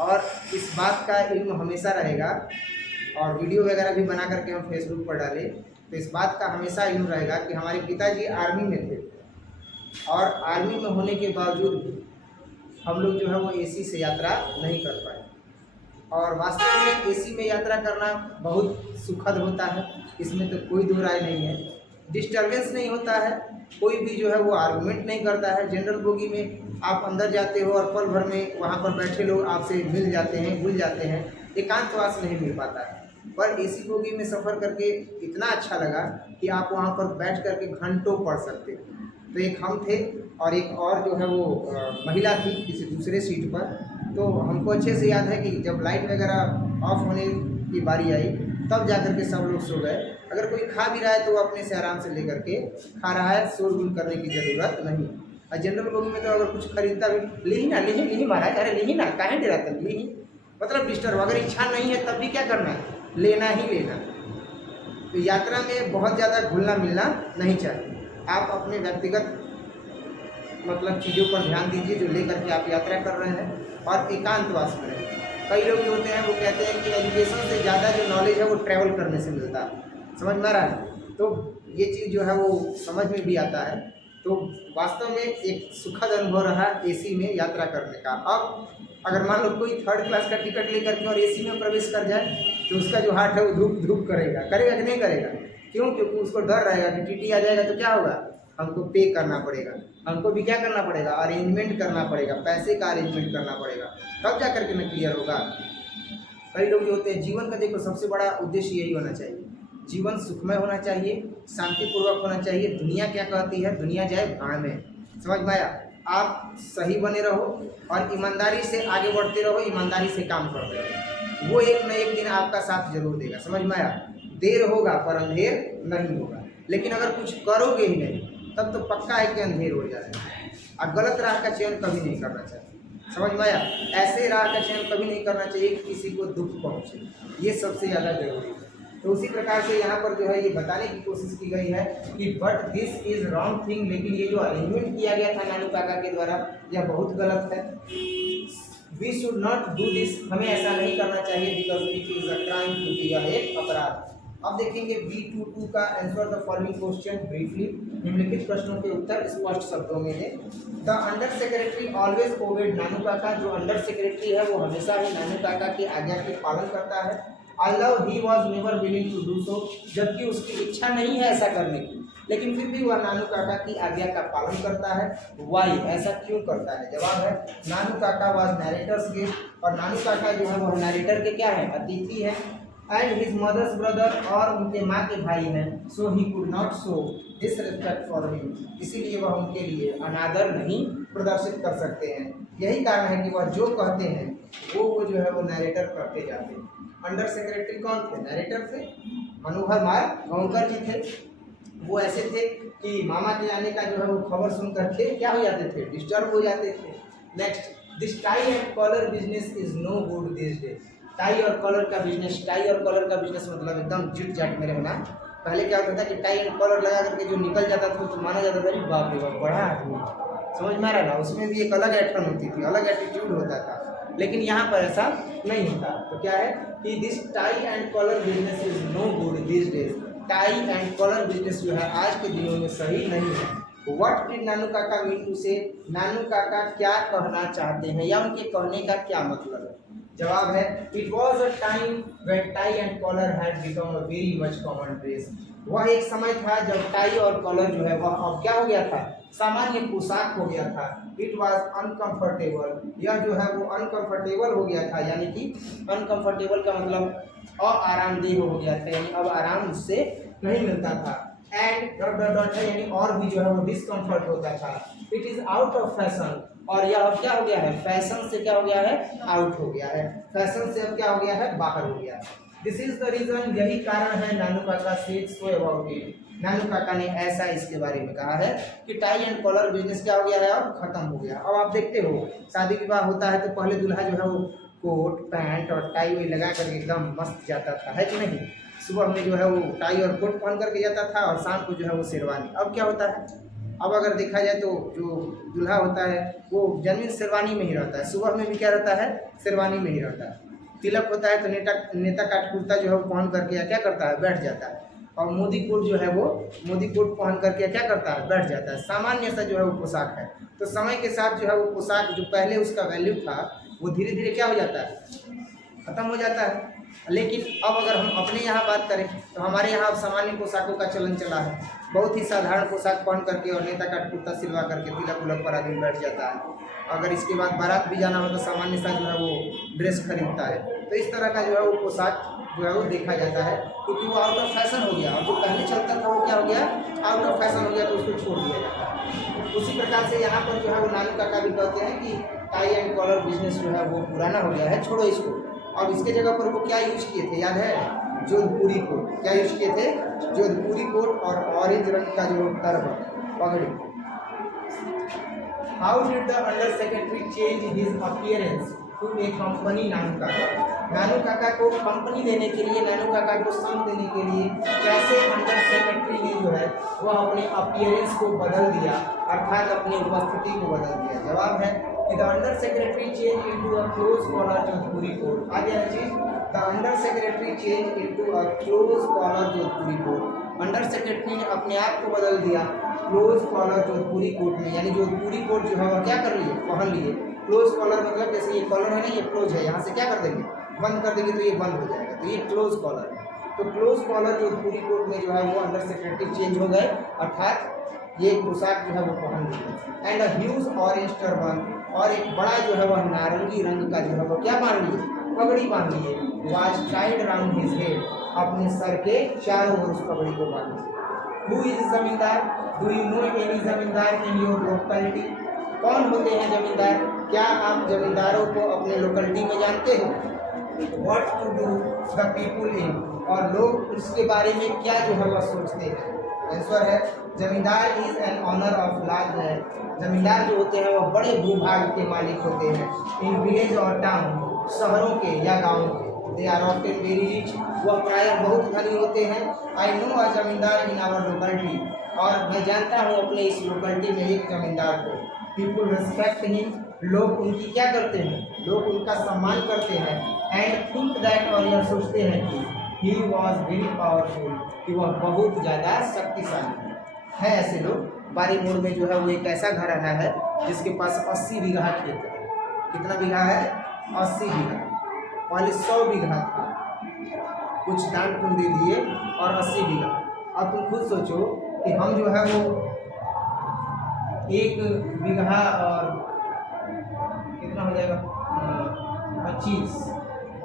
और इस बात का इल्म हमेशा रहेगा, और वीडियो वगैरह भी बना करके हम फेसबुक पर डालें, तो इस बात का हमेशा इल्म रहेगा कि हमारे पिताजी आर्मी में थे, और आर्मी में होने के बावजूद भी हम लोग जो है वो AC से यात्रा नहीं कर पाए। और वास्तव में AC में यात्रा करना बहुत सुखद होता है, इसमें तो कोई दो राय नहीं है। डिस्टर्बेंस नहीं होता है, कोई भी जो है वो आर्गूमेंट नहीं करता है। जनरल बोगी में आप अंदर जाते हो और पल भर में वहाँ पर बैठे लोग आपसे मिल जाते हैं, भूल जाते हैं, एकांतवास नहीं मिल पाता है। पर AC बोगी में सफ़र करके इतना अच्छा लगा कि आप वहाँ पर बैठ करके घंटों पढ़ सकते हो। तो एक हम थे और एक और जो है वो महिला थी किसी दूसरे सीट पर। तो हमको अच्छे से याद है कि जब लाइट वगैरह ऑफ होने की बारी आई तब जा कर के सब लोग सो गए। अगर कोई खा भी रहा है तो वो अपने से आराम से लेकर के खा रहा है, शोरगुल करने की ज़रूरत नहीं। और जनरल बोगी में तो अगर कुछ खरीदता भी ली महाराज, अरे ली ना, काहे डराते ली, मतलब डिस्टर्ब, अगर इच्छा नहीं है तब भी क्या करना है, लेना ही लेना। तो यात्रा में बहुत ज़्यादा घुलना मिलना नहीं चाहिए। आप अपने व्यक्तिगत मतलब चीज़ों पर ध्यान दीजिए जो लेकर के आप यात्रा कर रहे हैं, और एकांतवास में रहें। कई लोग जो होते हैं वो कहते हैं कि एजुकेशन से ज़्यादा जो नॉलेज है वो ट्रैवल करने से मिलता है, समझ में आ रहा है? तो ये चीज़ जो है वो समझ में भी आता है। तो वास्तव में एक सुखद अनुभव रहा AC में यात्रा करने का। अब अगर मान लो कोई 3rd क्लास का टिकट लेकर के और AC में प्रवेश कर जाए तो उसका जो हार्ट है वो धूप धूप करेगा कि नहीं करेगा? क्यों? क्योंकि उसको डर रहेगा कि TT आ जाएगा तो क्या होगा, हमको पे करना पड़ेगा, हमको भी क्या करना पड़ेगा, अरेंजमेंट करना पड़ेगा, पैसे का अरेंजमेंट करना पड़ेगा, तब जा करके मैं क्लियर होगा। कई लोग जो होते हैं, जीवन का देखो सबसे बड़ा उद्देश्य यही होना चाहिए, जीवन सुखमय होना चाहिए, शांतिपूर्वक होना चाहिए। दुनिया क्या कहती है, दुनिया जाए भाड़ में, समझ में आया? आप सही बने रहो और ईमानदारी से आगे बढ़ते रहो, ईमानदारी से काम करते रहो, वो एक न एक दिन आपका साथ जरूर देगा, समझ में आया? देर होगा पर अंधेर नहीं होगा। लेकिन अगर कुछ करोगे ही नहीं तब तो पक्का है कि अंधेर हो जाएगा। और गलत राह का चयन कभी नहीं करना चाहिए, समझ में आया? ऐसे राह का चयन कभी नहीं करना चाहिए कि किसी को दुख पहुँचे, ये सबसे ज़्यादा जरूरी है। तो उसी प्रकार से यहाँ पर जो है ये बताने की कोशिश की गई है कि but this is wrong thing, लेकिन ये जो अरेंजमेंट किया गया था नानू काका के द्वारा यह बहुत गलत है। We should not do this, हमें ऐसा नहीं करना चाहिए, because it is a crime, क्योंकि यह एक अपराध। अब देखेंगे B22 का answer the following question briefly. निम्नलिखित प्रश्नों के उत्तर स्पष्ट शब्दों में है। The under secretary always obeyed Nanu Kaka, जो अंडर सेक्रेटरी है वो हमेशा ही नानू काका की आज्ञा के पालन करता है। although he was never willing to do so, जबकि उसकी इच्छा नहीं है ऐसा करने की, लेकिन फिर भी वह नानू काका की आज्ञा का पालन करता है। वाई, ऐसा क्यों करता है? जवाब है नानू काका वाज नैरेटर्स गेस्ट, और नानू काका जो है वह नैरेटर के क्या है, अतिथि है। एंड हिज मदर्स ब्रदर, और उनके माँ के भाई हैं। So he could not show disrespect for him, इसीलिए वह उनके लिए अनादर नहीं प्रदर्शित कर सकते हैं। यही कारण है कि वह जो कहते हैं वो जो है वो नैरेटर करते जाते हैं। अंडर सेक्रेटरी कौन थे? नैरेटर थे, मनोहर माल गांवकर जी थे। वो ऐसे थे कि मामा के आने का जो है वो खबर सुन करके क्या हो जाते थे, डिस्टर्ब हो जाते थे। Next, this tie and collar business is no good this days. Tie और कॉलर का बिजनेस, टाई और कॉलर का बिजनेस मतलब एकदम जिट जाट मेरे होना। पहले क्या होता था कि टाई एंड कॉलर लगा करके जो निकल जाता था तो माना जाता था कि बाप रे बाप बड़ा आदमी, समझ में आ रहा ना? उसमें भी एक अलग एटर्न होती थी, अलग एटीट्यूड होता था। लेकिन यहाँ पर ऐसा नहीं होता। तो क्या है कि this tie and collar business is no good this days. Tie and collar business जो है आज के दिनों में सही नहीं है। व्हाट डिड नानू काका मीन टू से, नानू काका क्या कहना चाहते हैं या उनके कहने का क्या मतलब है? जवाब है it was a time when tie and collar had become a very much common dress. वह एक समय था जब टाई और कॉलर जो है वह अब क्या हो गया था, सामान्य पोशाक हो गया था। इट वॉज अनकम्फर्टेबल, यह जो है वो अनकम्फर्टेबल हो गया था, यानी कि अनकम्फर्टेबल का मतलब आरामदेह हो गया था, यानी अब आराम उससे नहीं मिलता था। एंड डॉट डॉट डॉट है, यानी और भी जो है वो डिस्कम्फर्ट होता था। It is out of fashion, और यह अब क्या हो गया है, फैशन से क्या हो गया है, आउट हो गया है। फैशन से अब क्या हो गया है, बाहर हो गया है। दिस इज द रीजन, यही कारण है नानू काका सेड सो अबाउट इट। नानू काका ने ऐसा इसके बारे में कहा है कि टाई एंड कॉलर बिजनेस क्या हो गया है, अब खत्म हो गया। अब आप देखते हो शादी विवाह होता है तो पहले दूल्हा जो है वो कोट पैंट और टाई वही लगा करके एकदम मस्त जाता था, है कि नहीं। सुबह में जो है वो टाई और कोट पहन करके जाता था और शाम को जो है वो शेरवानी। अब क्या होता है, अब अगर देखा जाए तो जो दूल्हा होता है वो जमीन शेरवानी में ही रहता है, सुबह में भी क्या रहता है, शेरवानी में ही रहता है। तिलक होता है तो नेता काट कुर्ता जो है वो पहन करके क्या करता है, बैठ जाता है। और मोदी कोट जो है वो मोदी कोट पहन करके क्या करता है, बैठ जाता है। सामान्य सा जो है वो पोशाक है। तो समय के साथ जो है वो पोशाक जो पहले उसका वैल्यू था वो धीरे धीरे क्या हो जाता है, खत्म हो जाता है। लेकिन अब अगर हम अपने यहाँ बात करें तो हमारे यहाँ अब सामान्य पोशाकों का चलन चला है। बहुत ही साधारण पोशाक पहन करके और नेता काट कुर्ता सिलवा करके तिलक उलक पर आदमी बैठ जाता है। अगर इसके बाद बारात भी जाना हो तो सामान्य सा जो है वो ड्रेस खरीदता है। तो इस तरह का जो है वो पोशाक जो है वो देखा जाता है, क्योंकि वो आउट ऑफ फैशन हो गया। और जो पहले चलता था वो क्या हो गया, आउट ऑफ फैशन हो गया, तो उसको छोड़ दिया जाता है। उसी प्रकार से यहाँ पर जो है वो नानू काका भी कहते हैं कि टाई एंड कॉलर बिजनेस जो है वो पुराना हो गया है, छोड़ो इसको। अब इसके जगह पर वो क्या यूज किए थे, याद है, जोधपुरी कोट। क्या यूज किए थे, जोधपुरी कोट और ऑरेंज रंग का जो टर्बन पगड़ी। How did the under secretary change his appearance to accompany Nanu Kaka. Nanu Kaka को कंपनी देने के लिए, नानू काका को सम देने के लिए कैसे अंडर सेक्रेटरी ने जो है वह अपने अपीयरेंस को बदल दिया, अर्थात अपनी उपस्थिति को बदल दिया। जवाब है कि the under secretary change into a close collar Jodhpuri coat. आ गया चीज, the under secretary change into a close collar Jodhpuri coat. Under secretary ने अपने आप को बदल दिया क्लोज कॉलर जोधपुरी कोट में, यानी जोधपुरी कोट जो है वह क्या कर लिए, पहन लिए। क्लोज कॉलर मतलब जैसे ये कॉलर है ना, ये क्लोज है, यहाँ से क्या कर देंगे, बंद कर देंगे तो ये बंद हो जाएगा, तो ये क्लोज कॉलर है। तो क्लोज कॉलर जोधपुरी कोट में जो है वो अंडर सेक्रेटरी चेंज हो गए, अर्थात ये पोशाक जो है वो पहन लिए। And a huge orange turban, और एक बड़ा जो है वह नारंगी रंग का जो है वो क्या बांध लिए, पगड़ी बांध लिए। Was tied around his head, अपने सर के चारों ओर उस पगड़ी को बांध लिए। Who is zamindar, do you know any zamindar in your locality. कौन होते हैं जमींदार, क्या आप जमींदारों को अपने लोकेलिटी में जानते हो। What to do the people in, और लोग उसके बारे में क्या जो है वह सोचते हैं। आंसर है zamindar is an owner of large land. Zamindar जो होते हैं वह बड़े भूभाग के मालिक होते हैं। इन विलेज और टाउन, शहरों के या गाँव के। They are often very rich, वह प्रायः बहुत धनी होते हैं। आई नो अ जमींदार इन आवर लोकेलिटी, और मैं जानता हूँ अपने इस लोकेलिटी में एक जमींदार को। पीपुल रिस्पेक्ट हिम, लोग उनकी क्या करते हैं, लोग उनका सम्मान करते हैं। एंड थिंक दैट, और यह सोचते हैं कि ही वॉज वेरी पावरफुल, कि वह बहुत ज़्यादा शक्तिशाली है। ऐसे लोग। बारी मोड़ में जो है वो एक ऐसा घराना है जिसके पास 80 बीघा खेत है। कितना बीघा है, 80 बीघा। पहले 100 बीघा था, कुछ दान पुण्य दे दिए और 80 बीघा। अब तुम खुद सोचो कि हम जो है वो 1 बीघा और कितना हो जाएगा, 25,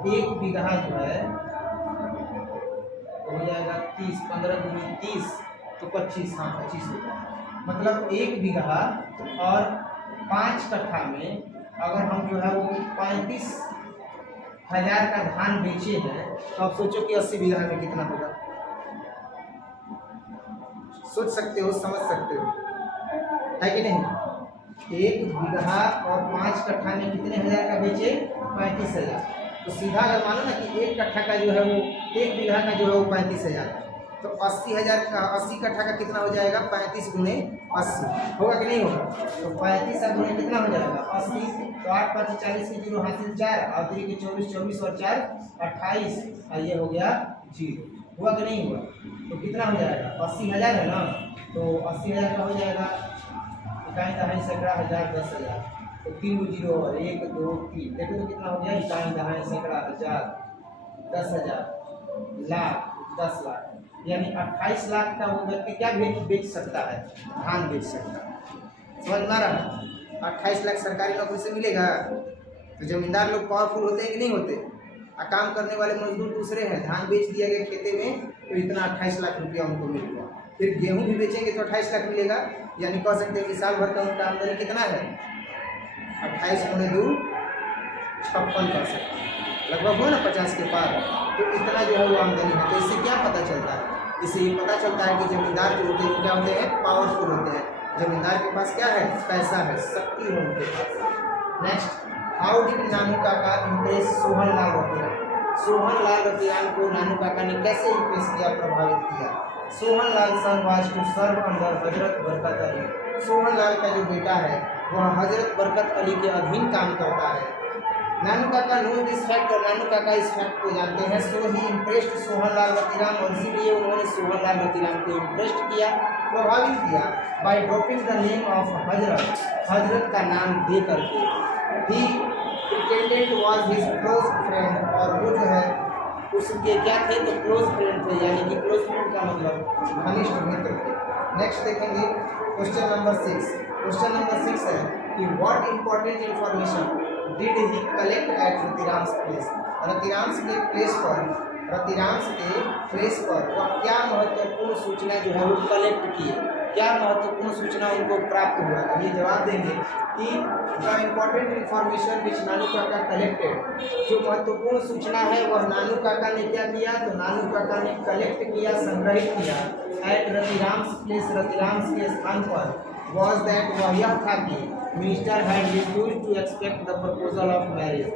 1 बीघा जो है हो जाएगा 30, 15 दूनी 30, तो 25, हाँ 25 हो जाएगा। मतलब 1 बीघा और 5 कट्ठा में अगर हम जो है वो 35,000 का धान बेचे हैं, तो आप सोचो कि 80 बीघा में कितना होगा। सोच सकते हो, समझ सकते हो, है कि नहीं। 1 बीघा और 5 कट्ठा में कितने हजार का बेचे, 35,000। तो सीधा अगर मानो ना कि 1 कट्ठा का जो है वो 1 बीघा का जो है वो 35,000, तो 80,000 का 80 कट्ठा का कितना हो जाएगा, 35 गुणे 80 होगा कि नहीं होगा। तो 35 गुणे कितना हो जाएगा, 80। तो 8 5 40 की 0 हासिल 4 और 3 के 24, 24 और 4 28, और ये हो गया 0। हुआ कि नहीं हुआ। तो कितना हो जाएगा, 80,000 है ना, तो 80,000 का हो जाएगा इकाई दहाई सैकड़ा हजार 10,000। तो 3 0 और 1 2 3, देखो तो कितना हो गया, इकाई दहाई सैकड़ा हजार 10,000 लाख 10 लाख, यानी 28 लाख का वो व्यक्ति क्या बेच सकता है, धान बेच सकता है। समझ में आ रहा है। 28 लाख सरकारी नौकरी से मिलेगा। तो जमींदार लोग पावरफुल होते हैं कि नहीं होते। काम करने वाले मजदूर दूसरे हैं, धान बेच दिया गया खेते में तो इतना 28 लाख रुपया उनको मिल गया। फिर गेहूं भी बेचेंगे तो 28 लाख मिलेगा, यानी कह सकते हैं कि साल भर का उनका आमदनी कितना है, 28 गुणे 2 56 कर सकते हैं। लगभग हो ना 50 के पार, तो इतना जो है वो आमदनी है। तो इससे क्या पता चलता है? इससे ये पता चलता है कि जमींदार जो होते हैं क्या होते हैं? पावरफुल होते हैं। जमींदार के पास क्या है? पैसा है, शक्ति है उनके पास। Next, how did Nanu Kaka impress Sohan Lal रतियान? Sohan Lal रतियान को नानू काका ने कैसे इम्प्रेस किया, प्रभावित किया? सोहन लाल सन वाज टू सर्व अंडर हजरत बरकत अली। सोहन लाल का जो बेटा है वह हजरत बरकत अली के अधीन काम करता है। नानू काका नो दिस फैक्ट, और नानू काका इस फैक्ट को जानते हैं। सो ही इम्प्रेस्ड सोहन लाल रतिराम, और इसीलिए उन्होंने सोहन लाल रतिराम को इम्प्रेस्ड किया, प्रभावित किया, by dropping the name of हजरत, हजरत का नाम दे करके। He pretended was his close friend, और वो जो है उसके क्या थे? तो क्लोज फ्रेंड थे, यानी कि क्लोज फ्रेंड का मतलब घनिष्ठ मित्र थे। नेक्स्ट देखेंगे क्वेश्चन नंबर 6। क्वेश्चन नंबर 6 है कि what important information did he collect at Ratiram's place? Ratiram's के प्लेस पर वह क्या महत्वपूर्ण सूचना जो है वो कलेक्ट किए? क्या महत्वपूर्ण सूचना उनको प्राप्त हुआ? ये जवाब देंगे कि द इम्पॉर्टेंट इंफॉर्मेशन विच नानू काका कलेक्टेड, जो महत्वपूर्ण सूचना है वह नानू काका ने क्या किया? तो नानू काका ने कलेक्ट किया, संग्रहित किया एट रतिराम्स प्लेस, रतिराम्स के स्थान पर। वॉज दैट, वह यह था कि minister had refused to accept the proposal of marriage,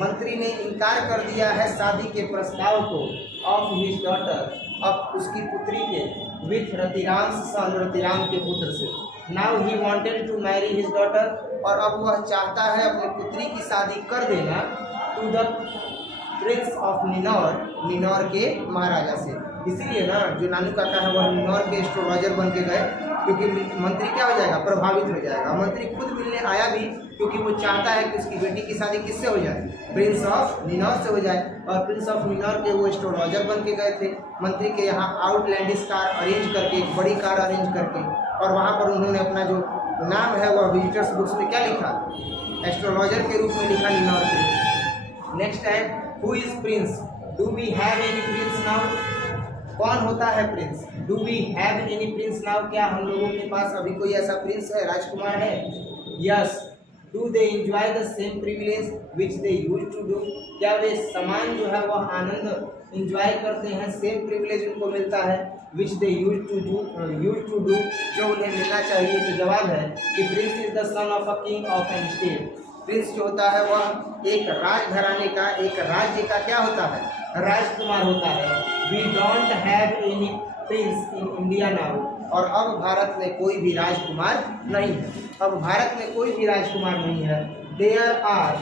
मंत्री ने इनकार कर दिया है शादी के प्रस्ताव को, ऑफ हिज डॉटर, अब उसकी पुत्री के, विथ रतिराम्स सन, रतिराम के पुत्र से। Now he wanted to marry his daughter, और अब वह चाहता है अपनी पुत्री की शादी कर देना टू द प्रिंस ऑफ निनौर, निनौर के महाराजा से। इसीलिए ना जो नानू काका है वह निनौर के एस्ट्रोलॉजर बन के गए, क्योंकि मंत्री क्या हो जाएगा? प्रभावित हो जाएगा। मंत्री खुद मिलने आया भी क्योंकि वो चाहता है कि उसकी बेटी की शादी किससे हो जाए? प्रिंस ऑफ निनौर से हो जाए। और प्रिंस ऑफ निनौर के वो एस्ट्रोलॉजर बन के गए थे मंत्री के यहाँ, आउटलैंडिश कार अरेंज करके, एक बड़ी कार अरेंज करके, और वहाँ पर उन्होंने अपना जो नाम है वह विजिटर्स बुक्स में क्या लिखा? एस्ट्रोलॉजर के रूप में लिखा, निनौर के। नेक्स्ट है who is prince? Do we have any prince now? कौन होता है prince? Do we have any prince now? क्या हम लोगों के पास अभी कोई ऐसा प्रिंस है, राजकुमार है? Yes. Do they enjoy the same privilege which they use to do? क्या वे समान जो है वह आनंद इंजॉय करते हैं, सेम प्रिविलेज उनको मिलता है, which they use to do, जो उन्हें मिलना चाहिए? तो जवाब है कि prince is the son of a king of an state. Prince जो होता है वह एक राजघराने का, एक राज्य का क्या होता है? राजकुमार होता है। We don't have any prince in India now, और अब भारत में कोई भी राजकुमार नहीं है। अब भारत में कोई भी राजकुमार नहीं है। There are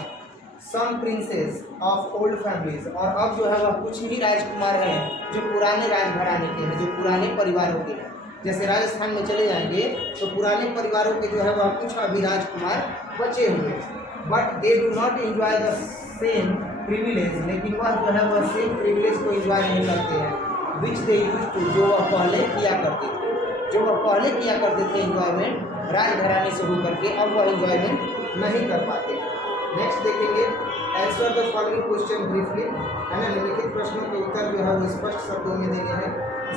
some princes of old families, और अब जो है वह कुछ ही राजकुमार हैं जो पुराने राजघराने के हैं, जो पुराने परिवारों के हैं। जैसे राजस्थान में चले जाएंगे तो पुराने परिवारों के जो है वह कुछ अभी राजकुमार बचे हुए, but they do not enjoy the same privilege, लेकिन वह जो है वह सेम प्रिविलेज को एंजॉय नहीं करते हैं, विच दे यूज टू, जो वह पहले किया करते थे, जो वह पहले किया करते थे एंजॉयमेंट राजघराने से होकर के, अब वह एंजॉयमेंट नहीं कर पाते। नेक्स्ट देखेंगे answer the following question briefly, है ना। निम्नलिखित प्रश्नों के उत्तर जो है वो स्पष्ट शब्दों में देने हैं।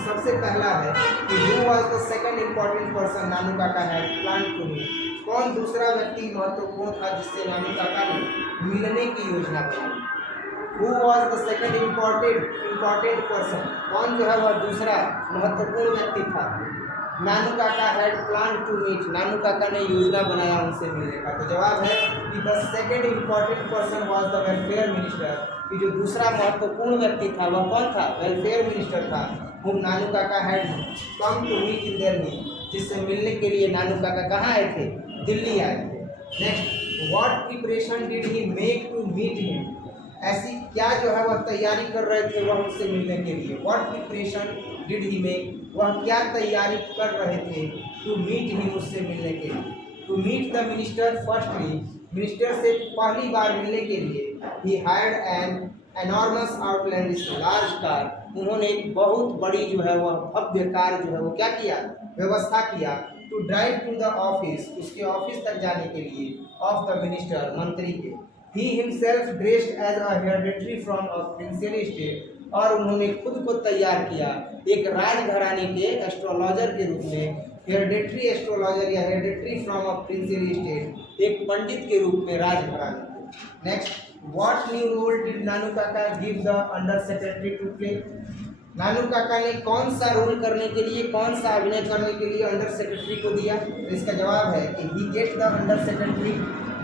सबसे पहला है कि who was the second important person Nanu Kaka had plan to meet? कौन दूसरा व्यक्ति महत्वपूर्ण था जिससे नानू काका ने मिलने की योजना बनाई? Who was the second important person? कौन जो है वह दूसरा महत्वपूर्ण व्यक्ति था? नानू Kaka had plan to meet, Nanu Kaka ने योजना बनाया उनसे मिलने का। तो जवाब है कि the second important person was the welfare minister, कि जो दूसरा महत्वपूर्ण व्यक्ति था वह कौन था? वेलफेयर मिनिस्टर था, whom Nanu Kaka had come to meet in Delhi, जिससे मिलने के लिए नानू काका कहाँ आए थे? दिल्ली आए थे। Next, what preparation did he make to meet him? ऐसी क्या जो है वह तैयारी कर रहे थे वह उससे मिलने के लिए? What preparation did he make, वह क्या तैयारी कर रहे थे टू मीट हिम, उससे मिलने के लिए? To meet the minister firstly, minister से पहली बार मिलने के लिए he hired an enormous outlandish large car, उन्होंने एक बहुत बड़ी जो है वह भव्य कार जो है वो क्या किया? व्यवस्था किया। To drive to the office, उसके ऑफिस तक जाने के लिए, ऑफ द मिनिस्टर, मंत्री के। He himself dressed as a hereditary from a princely state, और उन्होंने खुद को तैयार किया एक राजघराने के एस्ट्रोलॉजर के रूप में, हेरिडिटरी एस्ट्रोलॉजर या hereditary from a princely state, एक पंडित के रूप में राजघराने। Next, what new role did Nanu Kaka give the under secretary to play? Nanu Kaka ने कौन सा रोल करने के लिए, कौन सा अभिनय करने के लिए अंडर सेक्रेटरी को दिया? तो इसका जवाब है कि he get the under secretary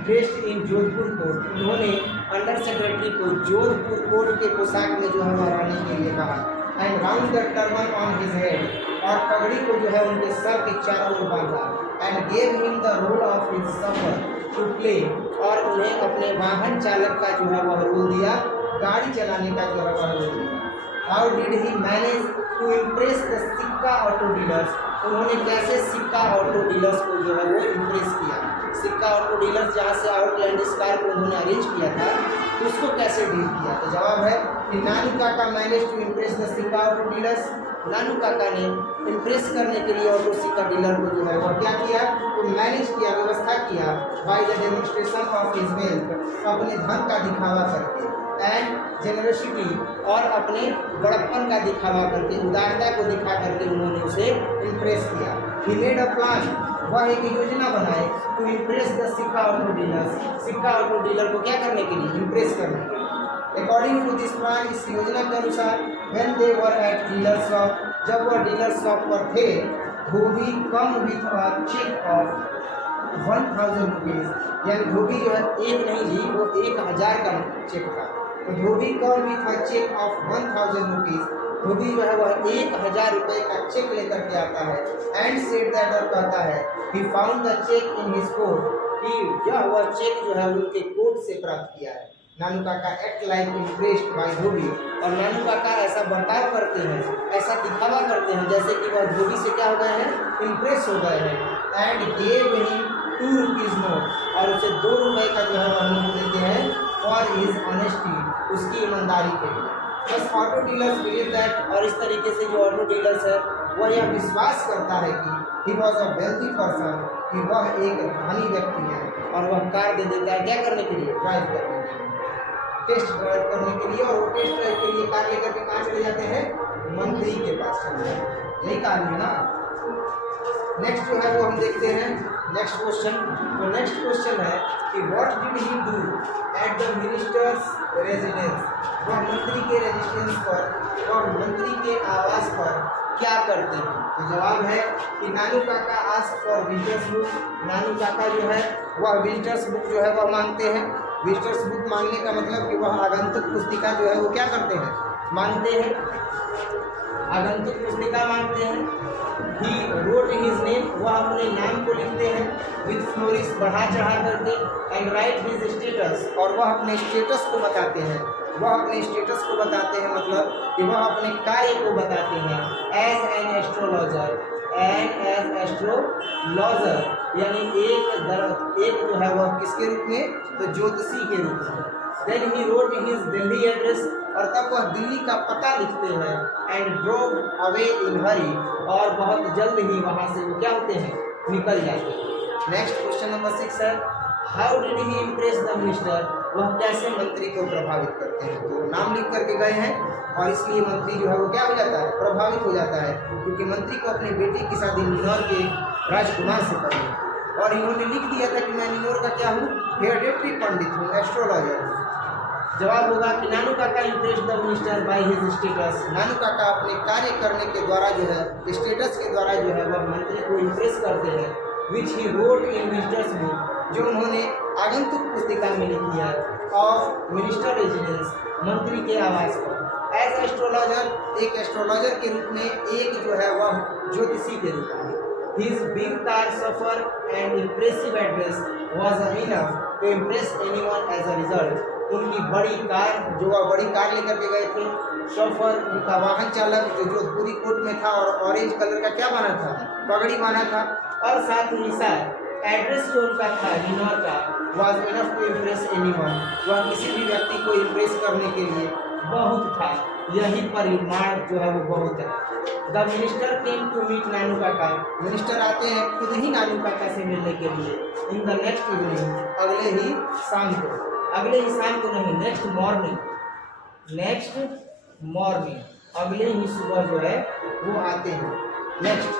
dressed in Jodhpur coat. उन्होंने अंडर सेक्रेटरी को जोधपुर कोट के पोशाक में जो है वह रहने के लिए कहा। And round the turban on his head, और पगड़ी को जो है उनके सर के चारों ओर बांधा। And gave him the role of his chauffeur to play, और उन्हें अपने वाहन चालक का जो है वह रोल दिया, गाड़ी चलाने का जो है वह रोल दिया। How did he manage to impress the Sikka auto dealers? उन्होंने कैसे सिक्का ऑटो डीलर्स को जो है वो इम्प्रेस किया? सिक्का ऑटो डीलर्स जहाँ से आउटलैंडिस कार को उन्होंने अरेंज किया था, उसको कैसे डील किया? तो जवाब है कि नानू काका manage to impress the Sikka auto dealers. नानू काका ने इम्प्रेस करने के लिए ऑटो सिक्का डीलर को जो है वह क्या किया? तो मैनेज किया, व्यवस्था किया, by the demonstration of his wealth, अपने धन का दिखावा करके, एंड जेनरसिटी, और अपने बड़प्पन का दिखावा करके, उदारता को दिखा करके उन्होंने उसे इम्प्रेस किया। ही मेड अ प्लान, वह एक योजना बनाए to impress the Sikka auto dealers, सिक्का ऑटो डीलर को क्या करने के लिए? इम्प्रेस करने के लिए। अकॉर्डिंग टू दिस प्लान, इस योजना के अनुसार, when they were at dealer shop, जब वह डीलर शॉप पर थे, धोबी come with a cheque of 1000 rupees, यानी धोबी जो है एक नहीं जी, वो 1000 का चेक था। तो धोबी come with a cheque of 1000 rupees, धोबी जो है वह 1000 रुपये का चेक लेकर के आता है। एंड सेड दैट, और कहता है, he found the cheque in his coat, कि यह वह चेक जो है उनके कोट से प्राप्त किया है। नानू काका एक्ट लाइक इम्प्रेस्ड बाय धोबी, और नानू काका ऐसा बर्ताव करते हैं, ऐसा दिखावा करते हैं जैसे कि वह धोबी से क्या हो गए हैं? इम्प्रेस हो गए हैं। And gave him 2 rupees note, और उसे 2 रुपये का जो है वह नोट देते हैं फॉर हिज ऑनेस्टी, उसकी ईमानदारी के लिए। बस ऑटो डीलर्स बिलीव दैट, और इस तरीके से जो ऑटो डीलर्स है वह यह विश्वास करता है कि he was a wealthy person, कि वह एक धनी व्यक्ति है, और वह कार दे देता है क्या करने के लिए? ड्राइव करने के लिए, टेस्ट ड्राइव करने के लिए। और वो टेस्ट ड्राइव के लिए कार लेकर के कहाँ चले जाते हैं? मंत्री के पास चले जाते हैं। यही कारण है ना। नेक्स्ट जो है वो हम देखते हैं नेक्स्ट क्वेश्चन। तो नेक्स्ट क्वेश्चन है कि what did he do at the ministers residence? वह मंत्री के रेजिडेंस पर, वह मंत्री के आवास पर क्या करते हैं? तो जवाब है कि Nanu Kaka ask for visitors book. Nanu Kaka जो है वह विजिटर्स बुक जो है वह मांगते हैं। विजिटर्स बुक मांगने का मतलब कि वह आगंतुक पुस्तिका जो है वो क्या करते हैं? मांगते हैं, आगंतुक पुस्तिका मांगते हैं। ही रोट हिज नेम, वह अपने नाम को लिखते हैं, विथ फ्लोरिस, बढ़ा चढ़ा करके, एंड राइट हिज स्टेटस, और वह अपने स्टेटस को बताते हैं। वह अपने स्टेटस को बताते हैं मतलब कि वह अपने कार्य को बताते हैं। As an astrologer, and as astrologer, यानी एक जो है वह किसके रूप में? तो ज्योतिषी के रूप में। Then he wrote his Delhi address, और तब वह दिल्ली का पता लिखते हैं। And drove away in hurry, और बहुत जल्द ही वहाँ से वो क्या होते हैं? निकल जाते हैं। नेक्स्ट क्वेश्चन नंबर 6 है, how did he impress the minister? वह कैसे मंत्री को प्रभावित करते हैं? तो नाम लिख करके गए हैं, और इसलिए मंत्री जो है वो क्या हो जाता है? प्रभावित हो जाता है, क्योंकि मंत्री को अपने बेटे की शादी नीनौर के राजकुमार से करनी, और इन्होंने लिख दिया था कि मैं नीनौर का क्या हूँ? हेरेडिटरी पंडित हूँ, एस्ट्रोलॉजर। जवाब होगा कि Nanu Kaka impress the minister by his status. Nanu Kaka अपने कार्य करने के द्वारा जो है, स्टेटस के द्वारा जो है वह मंत्री को इम्प्रेस करते हैं। Which he wrote in visitors book, जो उन्होंने आगंतुक पुस्तिका में लिखी है, ऑफ मिनिस्टर रेजिडेंस, मंत्री के आवास पर। एज एस्ट्रोलॉजर, एक एस्ट्रोलॉजर के रूप में, एक जो है वह ज्योतिषी के रूप में। His big car chauffeur and impressive address was enough to impress anyone as a result. उनकी बड़ी कार, जो वह बड़ी कार लेकर के गए थे, शोफर, उनका वाहन चालक जो जोधपुरी कोट में था और ऑरेंज कलर का क्या बना था? पगड़ी बांधा था, और साथ ही साथ एड्रेस जो उनका था नीनौर का, was enough to impress anyone, वह किसी भी व्यक्ति को इम्प्रेस करने के लिए बहुत था। यही परिमाण जो है वो बहुत है। The minister came to meet Nanu Kaka, minister आते हैं खुद ही नानू काका से मिलने के लिए। इन द नेक्स्ट इवनिंग, अगले ही शाम को, अगले ही शाम को नहीं, नेक्स्ट मॉर्निंग, अगले ही सुबह जो है वो आते हैं। Next,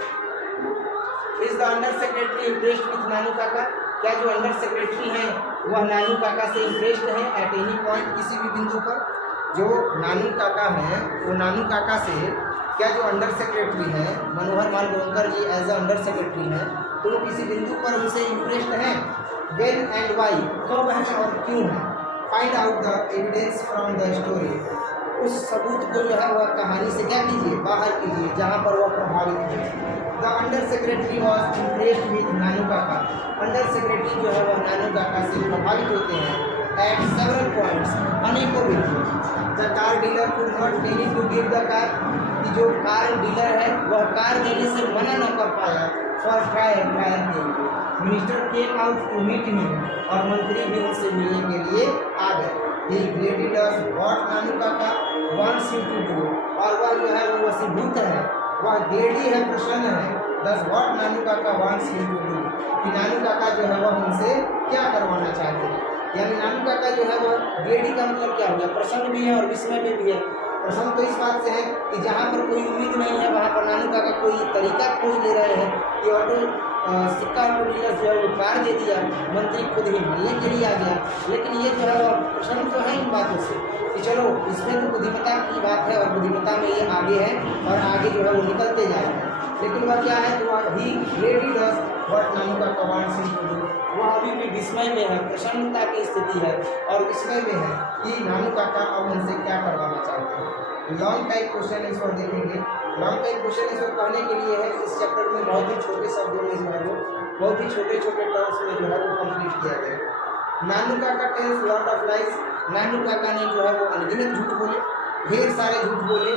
is the under secretary impressed with Nanu Kaka? क्या जो अंडर सेक्रेटरी हैं वह नानू काका से इम्प्रेस्ड है एट एनी पॉइंट, किसी भी बिंदु पर? जो नानू काका हैं वो नानू काका से क्या जो अंडर सेक्रेटरी हैं मनोहर माल गोंकर जी एज अ अंडर सेक्रेटरी हैं, तो वो किसी बिंदु पर उनसे इम्प्रेस्ड हैं? वेन एंड वाई, कब है और क्यों है? Find out the evidence from the story, उस सबूत को जो है वह कहानी से क्या कीजिए, बाहर कीजिए जहाँ पर वह प्रभावित है। The under secretary was impressed with Nanu Kaka, under secretary जो है वह नानू काका से प्रभावित होते हैं एट सेवरल पॉइंट्स, अनेकों बिंदु। The car dealer could not delay to give the car, कि जो कार डीलर है वह कार देने से मना न कर पाया फॉर ट्रायल के लिए। Minister came out to meet him, और मंत्री भी उनसे मिलने के लिए आ गए। ही related us what Nanu Kaka wants you to do, और वह जो है वो वसीभूत है, वह ग्लेडी है, प्रसन्न है। दस what Nanu Kaka wants you to do, कि नानू काका जो है वह उनसे क्या करवाना चाहते हैं। यानी नानू काका जो है वह ग्लेडी का मतलब क्या हो गया, प्रसन्न भी है और विस्मय में भी है। प्रसन्न तो इस बात से है कि जहाँ पर कोई उम्मीद नहीं है वहाँ पर नानू काका कोई तरीका खोज ले रहे हैं कि ऑटो सिक्का ऑटो डीलर जो है वो कार दे दिया, मंत्री खुद ही मिलने के लिए आ गया। लेकिन ये जो है वो प्रसन्न तो है इन बातों से कि चलो इसमें तो बुद्धिमत्ता की बात है और बुद्धिमत्ता में ये आगे है और आगे जो है वो निकलते जा रहे हैं। लेकिन वह क्या है, तो ही ready does what Nanu Kaka wants him to do, वह अभी भी विस्मय में है, प्रसन्नता की स्थिति है और विस्मय में है कि नानू काका अब उनसे क्या करवाना चाहते हैं। लॉन्ग टाइप क्वेश्चन इसको देखेंगे। लॉन्ग टाइप क्वेश्चन इसको कहने के लिए है इस चैप्टर में बहुत ही छोटे शब्दों में जो है वो बहुत ही छोटे छोटे टर्म्स में जो है वो कंप्लीट किया गया। नानू Kaka tells lot of lies, नानू काका ने जो है वो अनगिनत झूठ बोले, ढेर सारे झूठ बोले।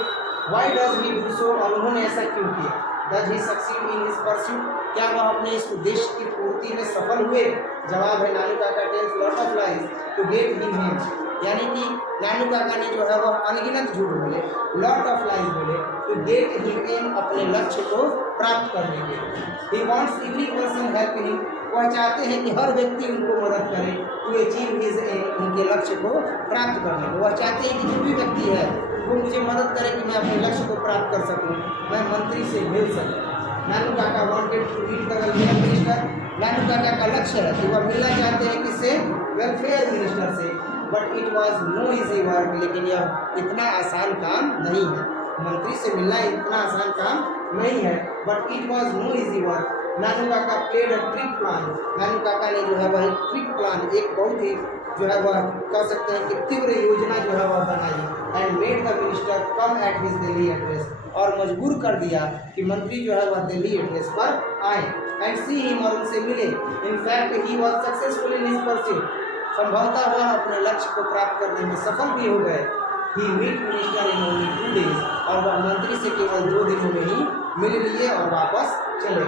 Why does he do so, और उन्होंने ऐसा क्यों किया। Does he succeed in his pursuit, क्या वह अपने इस उद्देश्य की पूर्ति में सफल हुए। जवाब है Nanu Kaka tells lot of lies to get him him, यानी कि नानू काका ने जो है वह अनगिनत झूठ बोले, लॉट ऑफ लाइज बोले टू गेट हिम एम, अपने लक्ष्य को प्राप्त करने के लिए। He wants every person help him, वह चाहते हैं कि हर व्यक्ति उनको मदद करे टू अचीव हिज एम, उनके लक्ष्य को प्राप्त करने को। वह चाहते हैं कि जो भी व्यक्ति है वो मुझे मदद करे कि मैं अपने लक्ष्य को प्राप्त कर सकूं, मैं मंत्री से मिल सकूं। Nanu Kaka wanted to meet the welfare minister, Nanu Kaka का लक्ष्य है कि वह मिलना चाहते हैं किससे, वेलफेयर मिनिस्टर से। But it was no easy work, लेकिन यह इतना आसान काम नहीं है, मंत्री से मिलना इतना आसान काम नहीं है। But it was no easy work. Nanu Kaka played a trick plan, Nanu Kaka ने जो है वह ट्रिक प्लान, एक बहुत ही जो है वह कह सकते हैं कि तीव्र योजना जो है वह बनाई। And made the minister come at his Delhi address, और मजबूर कर दिया कि मंत्री जो है वह दिल्ली एड्रेस पर आए। एंड सी हिम, और उनसे मिले। In fact he was successful in his pursuit, संभवतः वह अपने लक्ष्य को प्राप्त करने में सफल भी हो गए। He meet minister in only 2 days, और वह मंत्री से केवल 2 दिनों में ही मिल लिए और वापस चले।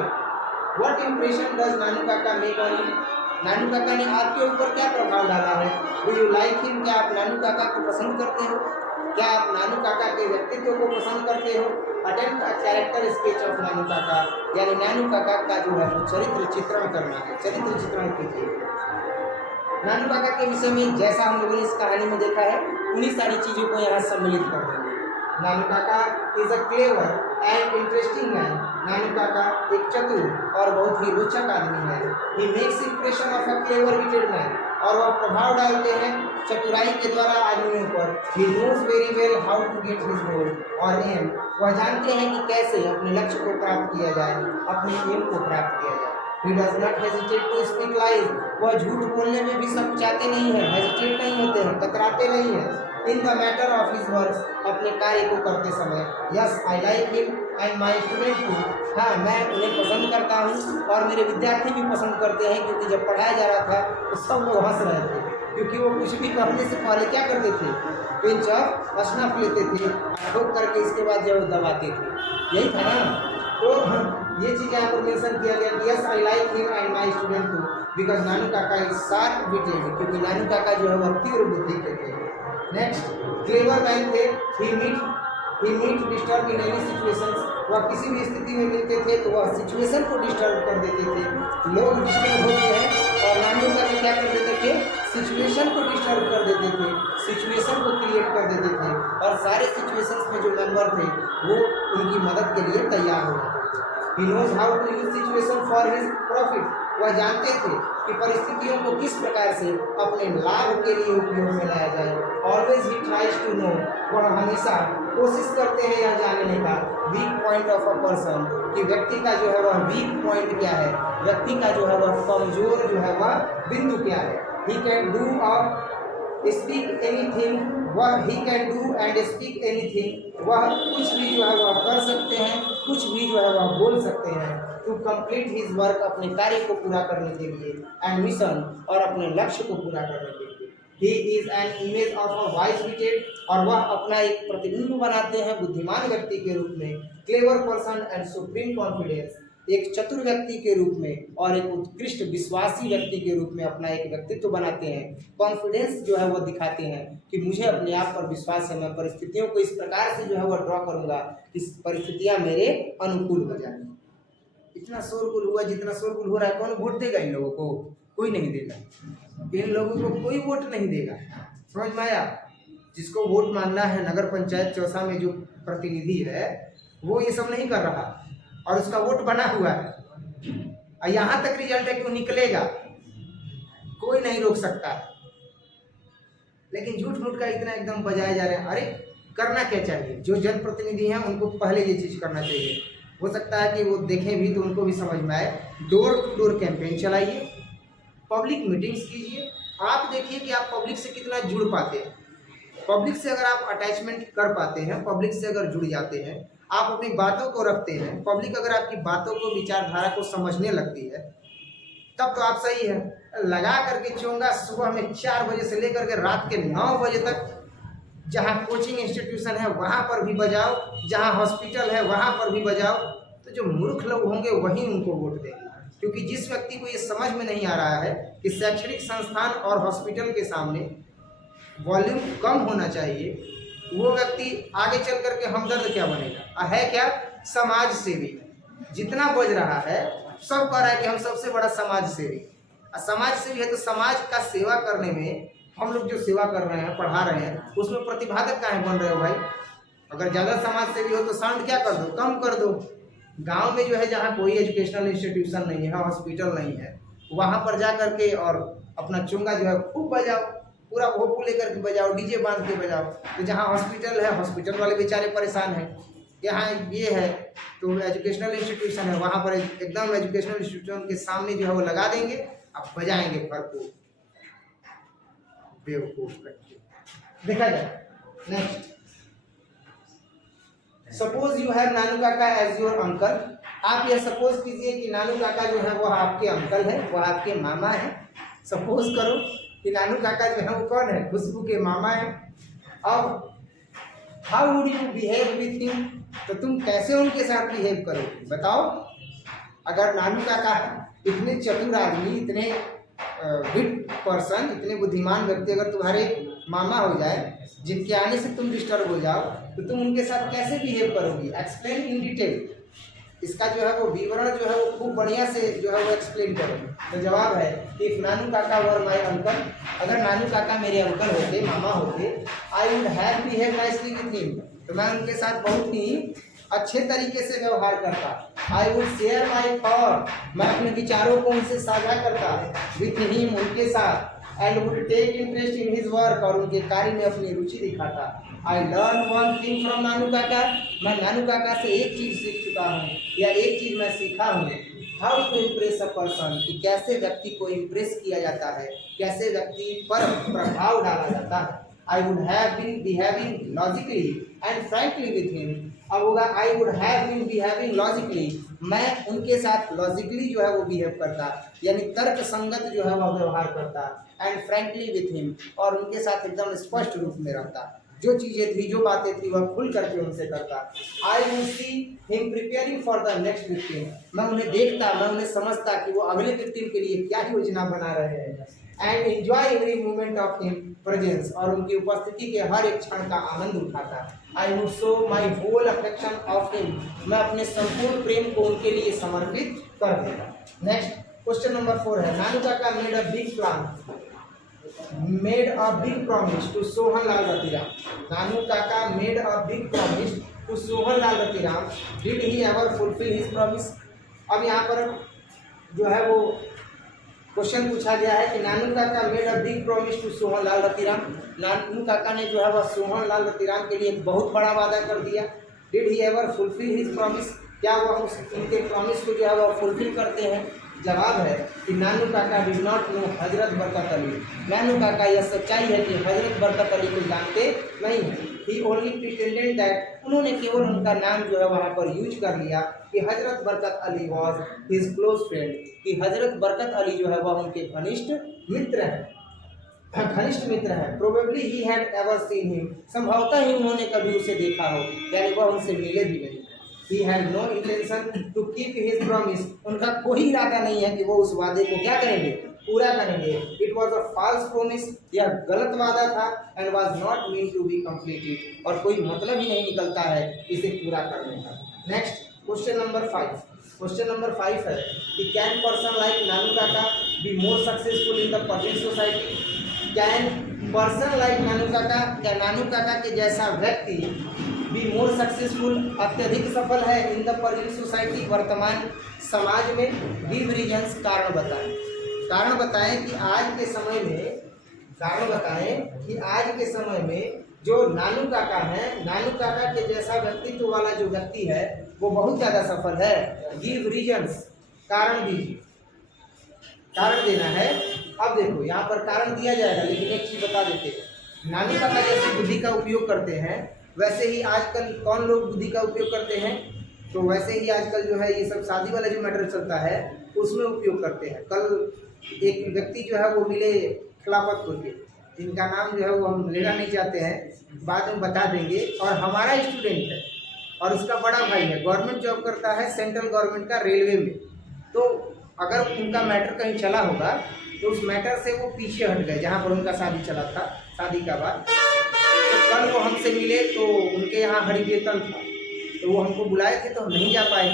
व्हाट इम्प्रेशन डज नानू काका मेक ऑन यू, नानू काका ने आपके ऊपर क्या प्रभाव डाला है। डू यू लाइक हिम, क्या आप नानू काका को पसंद करते हो, क्या आप नानू काका के व्यक्तित्व को पसंद करते हो। Attempt a character sketch of Nanu Kaka, यानी नानू काका का जो है चरित्र चित्रण करना है, चरित्र चित्रण कीजिए। नानू काका के विषय में जैसा हम लोगों ने इस कहानी में देखा है उन्हीं सारी चीज़ों को यहाँ सम्मिलित कर देंगे। Nanu Kaka is a clever and interesting man, Nanu Kaka एक चतुर और बहुत ही रोचक आदमी है। He makes impression of a clever witted man, और वह प्रभाव डालते हैं चतुराई के द्वारा आदमियों पर। He knows very well how to get his goal और एम, वह जानते हैं कि कैसे अपने लक्ष्य को प्राप्त किया जाए, अपने एम को प्राप्त किया जाए। He does not hesitate to speak lies, वह झूठ बोलने में भी संकोचाते नहीं है, हेजिटेट नहीं होते हैं, कतराते नहीं हैं। In the matter of his works, अपने कार्य को करते समय। Yes I like him and my student too, हाँ मैं उन्हें पसंद करता हूँ और मेरे विद्यार्थी भी पसंद करते हैं, क्योंकि जब पढ़ाया जा रहा था तो सब लोग हंस रहे थे, क्योंकि वो कुछ भी कहने से पहले क्या करते थे, पिंच ऑफ स्नफ लेते थे, ठोक करके इसके बाद जब दबाते थे, यही था ना। तो ये चीज़ यहाँ पर मेंशन किया गया कि yes I like him and my student too, because Nanu Kaka is sharp witted, क्योंकि नानू काका जो है वह तीव्र बुद्धि के थे। नेक्स्ट, क्लेवर मैन थे। He meet disturb in any situations, वह किसी भी स्थिति में मिलते थे तो वह सिचुएशन को डिस्टर्ब कर देते थे। लोग डिस्टर्ब होते हैं और नानू काका क्या कर देते थे, सिचुएशन को डिस्टर्ब कर देते थे, सिचुएशन को क्रिएट कर देते थे, और सारे सिचुएशंस में जो मेंबर थे वो उनकी मदद के लिए तैयार हो जाते थे। He knows how to use situation for his profit, वह जानते थे कि परिस्थितियों को किस प्रकार से अपने लाभ के लिए उपयोग में लाया जाए। Always he tries to know, वह हमेशा कोशिश करते हैं यह जानने का weak point of a person, कि व्यक्ति का जो है वह वीक पॉइंट क्या है, व्यक्ति का जो है वह कमजोर जो है वह बिंदु क्या है। ही कैन डू और स्पीक एनीथिंग, वह he can do and speak anything, वह कुछ भी जो है वह कर सकते हैं, कुछ भी जो है वह बोल सकते हैं। टू कंप्लीट हिज वर्क, अपने कार्य को पूरा करने के लिए, एंड मिशन, और अपने लक्ष्य को पूरा करने के लिए। He is an image of a wise witted, और वह अपना एक प्रतिबिंब बनाते हैं बुद्धिमान व्यक्ति के रूप में। Clever person and supreme confidence, एक चतुर व्यक्ति के रूप में और एक उत्कृष्ट विश्वासी व्यक्ति के रूप में अपना एक व्यक्तित्व बनाते हैं। कॉन्फिडेंस जो है वो दिखाते हैं कि मुझे अपने आप पर विश्वास है, मैं परिस्थितियों को इस प्रकार से जो है वो ड्रॉ करूंगा कि परिस्थितियां मेरे अनुकूल हो जाए। इतना शोरगुल हुआ, जितना शोरगुल हो रहा है, कौन वोट देगा इन लोगों को? कोई नहीं देगा, इन लोगों को कोई वोट नहीं देगा। समझ में आया? जिसको वोट मांगना है, नगर पंचायत चौसा में जो प्रतिनिधि है वो ये सब नहीं कर रहा, और उसका वोट बना हुआ है, और यहाँ तक रिजल्ट है कि वो निकलेगा, कोई नहीं रोक सकता। लेकिन झूठ मूठ का इतना एकदम बजाए जा रहे हैं। अरे करना क्या चाहिए? जो जनप्रतिनिधि हैं उनको पहले ये चीज़ करना चाहिए। हो सकता है कि वो देखें भी तो उनको भी समझ में आए। डोर टू डोर कैंपेन चलाइए, पब्लिक मीटिंग्स कीजिए। आप देखिए कि आप पब्लिक से कितना जुड़ पाते हैं। पब्लिक से अगर आप अटैचमेंट कर पाते हैं, पब्लिक से अगर जुड़ जाते हैं, आप अपनी बातों को रखते हैं, पब्लिक अगर आपकी बातों को, विचारधारा को समझने लगती है, तब तो आप सही है। लगा करके चोंगा सुबह में 4 बजे से लेकर के रात के 9 बजे तक, जहाँ कोचिंग इंस्टीट्यूशन है वहाँ पर भी बजाओ, जहाँ हॉस्पिटल है वहाँ पर भी बजाओ, तो जो मूर्ख लोग होंगे वहीं उनको वोट देंगे। क्योंकि जिस व्यक्ति को ये समझ में नहीं आ रहा है कि शैक्षणिक संस्थान और हॉस्पिटल के सामने वॉल्यूम कम होना चाहिए, वो व्यक्ति आगे चल करके हमदर्द क्या बनेगा? है क्या? समाज सेवी। जितना बज रहा है सब कह रहा है कि हम सबसे बड़ा समाज सेवी। समाज सेवी है तो समाज का सेवा करने में हम लोग जो सेवा कर रहे हैं, पढ़ा रहे हैं, उसमें प्रतिभाधक काहे बन रहे हो भाई? अगर ज़्यादा समाज सेवी हो तो साउंड क्या कर दो, कम कर दो। गांव में जो है जहाँ कोई एजुकेशनल इंस्टीट्यूशन नहीं है, हॉस्पिटल नहीं है, वहाँ पर जा करके और अपना चोंगा जो है खूब बजाओ, पूरा भोपू लेकर के बजाओ, डीजे बांध के बजाओ। तो जहाँ हॉस्पिटल है, हॉस्पिटल वाले बेचारे परेशान हैं। यहाँ ये है तो एजुकेशनल इंस्टीट्यूशन है, वहाँ पर एकदम एजुकेशनल इंस्टीट्यूशन के सामने जो है वो लगा देंगे, आप बजाएंगे भरपूर। बेवकूफ करके देखा जाए। नेक्स्ट, सपोज यू हैव नानू काका एज योर अंकल। आप यह सपोज कीजिए कि नानू काका जो है वो आपके अंकल है, वो आपके मामा है। सपोज करो कि नानू काका जो है वो कौन है? खुशबू के मामा है। अब how would you behave with him? तो तुम कैसे उनके साथ बिहेव करोगे बताओ? अगर नानू काका इतने चतुर आदमी, इतने विट पर्सन, इतने बुद्धिमान व्यक्ति अगर तुम्हारे मामा हो जाए, जिनके आने से तुम डिस्टर्ब हो जाओ, तो तुम उनके साथ कैसे बिहेव करोगी? Explain in detail. इसका जो है वो विवरण जो है वो खूब बढ़िया से जो है वो एक्सप्लेन करो। तो जवाब है कि इफ नानू काका वर माय अंकल, अगर नानू काका मेरे अंकल होते, मामा होते, आई would have behave nicely with him, तो मैं उनके साथ बहुत ही अच्छे तरीके से व्यवहार करता। I would share my thought, मैं अपने विचारों को उनसे साझा करता विथ हिम, उनके साथ। And would take interest in his work, और उनके कार्य में अपनी रुचि दिखाता। I learn one thing from Nanu Kaka, मैं नानू काका से एक चीज़ सीख चुका हूँ, या एक चीज़ मैं सीखा हूँ। How to impress a person, कि कैसे व्यक्ति को इम्प्रेस किया जाता है, कैसे व्यक्ति पर प्रभाव डाला जाता है। I would have been behaving logically and frankly with him. अब होगा I would have been behaving logically, मैं उनके साथ लॉजिकली जो है वो बिहेव करता, यानी तर्क संगत जो है वह व्यवहार करता। एंड फ्रैंकली विथ हिम, और उनके साथ एकदम स्पष्ट रूप में रहता। जो चीज़ें थी, जो बातें थी, वह खुल करके उनसे करता। I would see him preparing for the next victim, मैं उन्हें देखता, मैं उन्हें समझता कि वो अगले विक्टिम के लिए क्या योजना बना रहे हैं। And enjoy every moment of him presence, और उनकी उपस्थिति के हर एक क्षण का आनंद उठाता। I would show my whole affection of him, मैं अपने संपूर्ण प्रेम को उनके लिए समर्पित कर देता। नेक्स्ट क्वेश्चन नंबर 4 है, Nanu Kaka made a big plan, made a big promise to Sohanlal Ratiram. Nanu Kaka made a big promise to Sohanlal Ratiram, did he ever fulfil his promise? अब यहाँ पर जो है वो क्वेश्चन पूछा गया है कि Nanu Kaka made a big promise to Sohan Lal Ratiram. Nanu Kaka ने जो है वह सोहन लाल रतिराम के लिए एक बहुत बड़ा वादा कर दिया। Did he ever fulfil his promise, क्या वह उनके प्रॉमिस को जो है वह फुलफिल करते हैं? जवाब है कि नानू काका डिड नॉट नो हजरत बरकत अली। नानू काका यह सच्चाई है कि हजरत बरकत अली को जानते नहीं हैं। ही ओनली प्रिटेंडेड दैट, उन्होंने केवल उनका नाम जो है वहाँ पर यूज कर लिया कि हजरत Barkat Ali was his close friend, कि हजरत बरकत अली जो है वह उनके घनिष्ठ मित्र हैं, घनिष्ठ मित्र हैं। Probably he had ever seen him, संभवतः ही उन्होंने कभी उसे देखा हो, यानी वह उनसे मिले भी नहीं। He had no intention to keep his promise, उनका कोई इरादा नहीं है कि वो उस वादे को क्या करेंगे, पूरा करेंगे। It was a false promise, यह गलत वादा था, and was not meant to be completed, और कोई मतलब ही नहीं निकलता है इसे पूरा करने का। Next question number 5। Question number 5 है कि can person like Nanu Kaka be more successful in the personal society. Can person like Nanu Kaka, क्या नानू काका के जैसा व्यक्ति बी मोर सक्सेसफुल, अत्यधिक सफल है इन द प्रेजेंट सोसाइटी, वर्तमान समाज में। गिव रीजन्स, कारण बताएं। कारण बताएं कि आज के समय में, कारण बताएं कि आज के समय में जो नानू काका हैं, नानू काका के जैसा व्यक्तित्व वाला जो व्यक्ति है वो बहुत ज़्यादा सफल है। गिव रीजन्स, कारण दीजिए, कारण देना है। अब देखो यहाँ पर कारण दिया जाएगा, लेकिन एक चीज़ बता देते हैं, नानू काका जैसे बुद्धि का उपयोग करते हैं वैसे ही आजकल कौन लोग बुद्धि का उपयोग करते हैं, तो वैसे ही आजकल जो है ये सब शादी वाला जो मैटर चलता है उसमें उपयोग करते हैं। कल एक व्यक्ति जो है वो मिले खिलाफतपुर के, जिनका नाम जो है वो हम लेना नहीं चाहते हैं, बाद में बता देंगे, और हमारा स्टूडेंट है और उसका बड़ा भाई है, गवर्नमेंट जॉब करता है सेंट्रल गवर्नमेंट का रेलवे में। तो अगर उनका मैटर कहीं चला होगा तो उस मैटर से वो पीछे हट गए जहाँ पर उनका शादी चला था, शादी का बाद। तो कल वो हमसे मिले तो उनके यहाँ हरिकीर्तन था, तो वो हमको बुलाए थे तो हम नहीं जा पाए।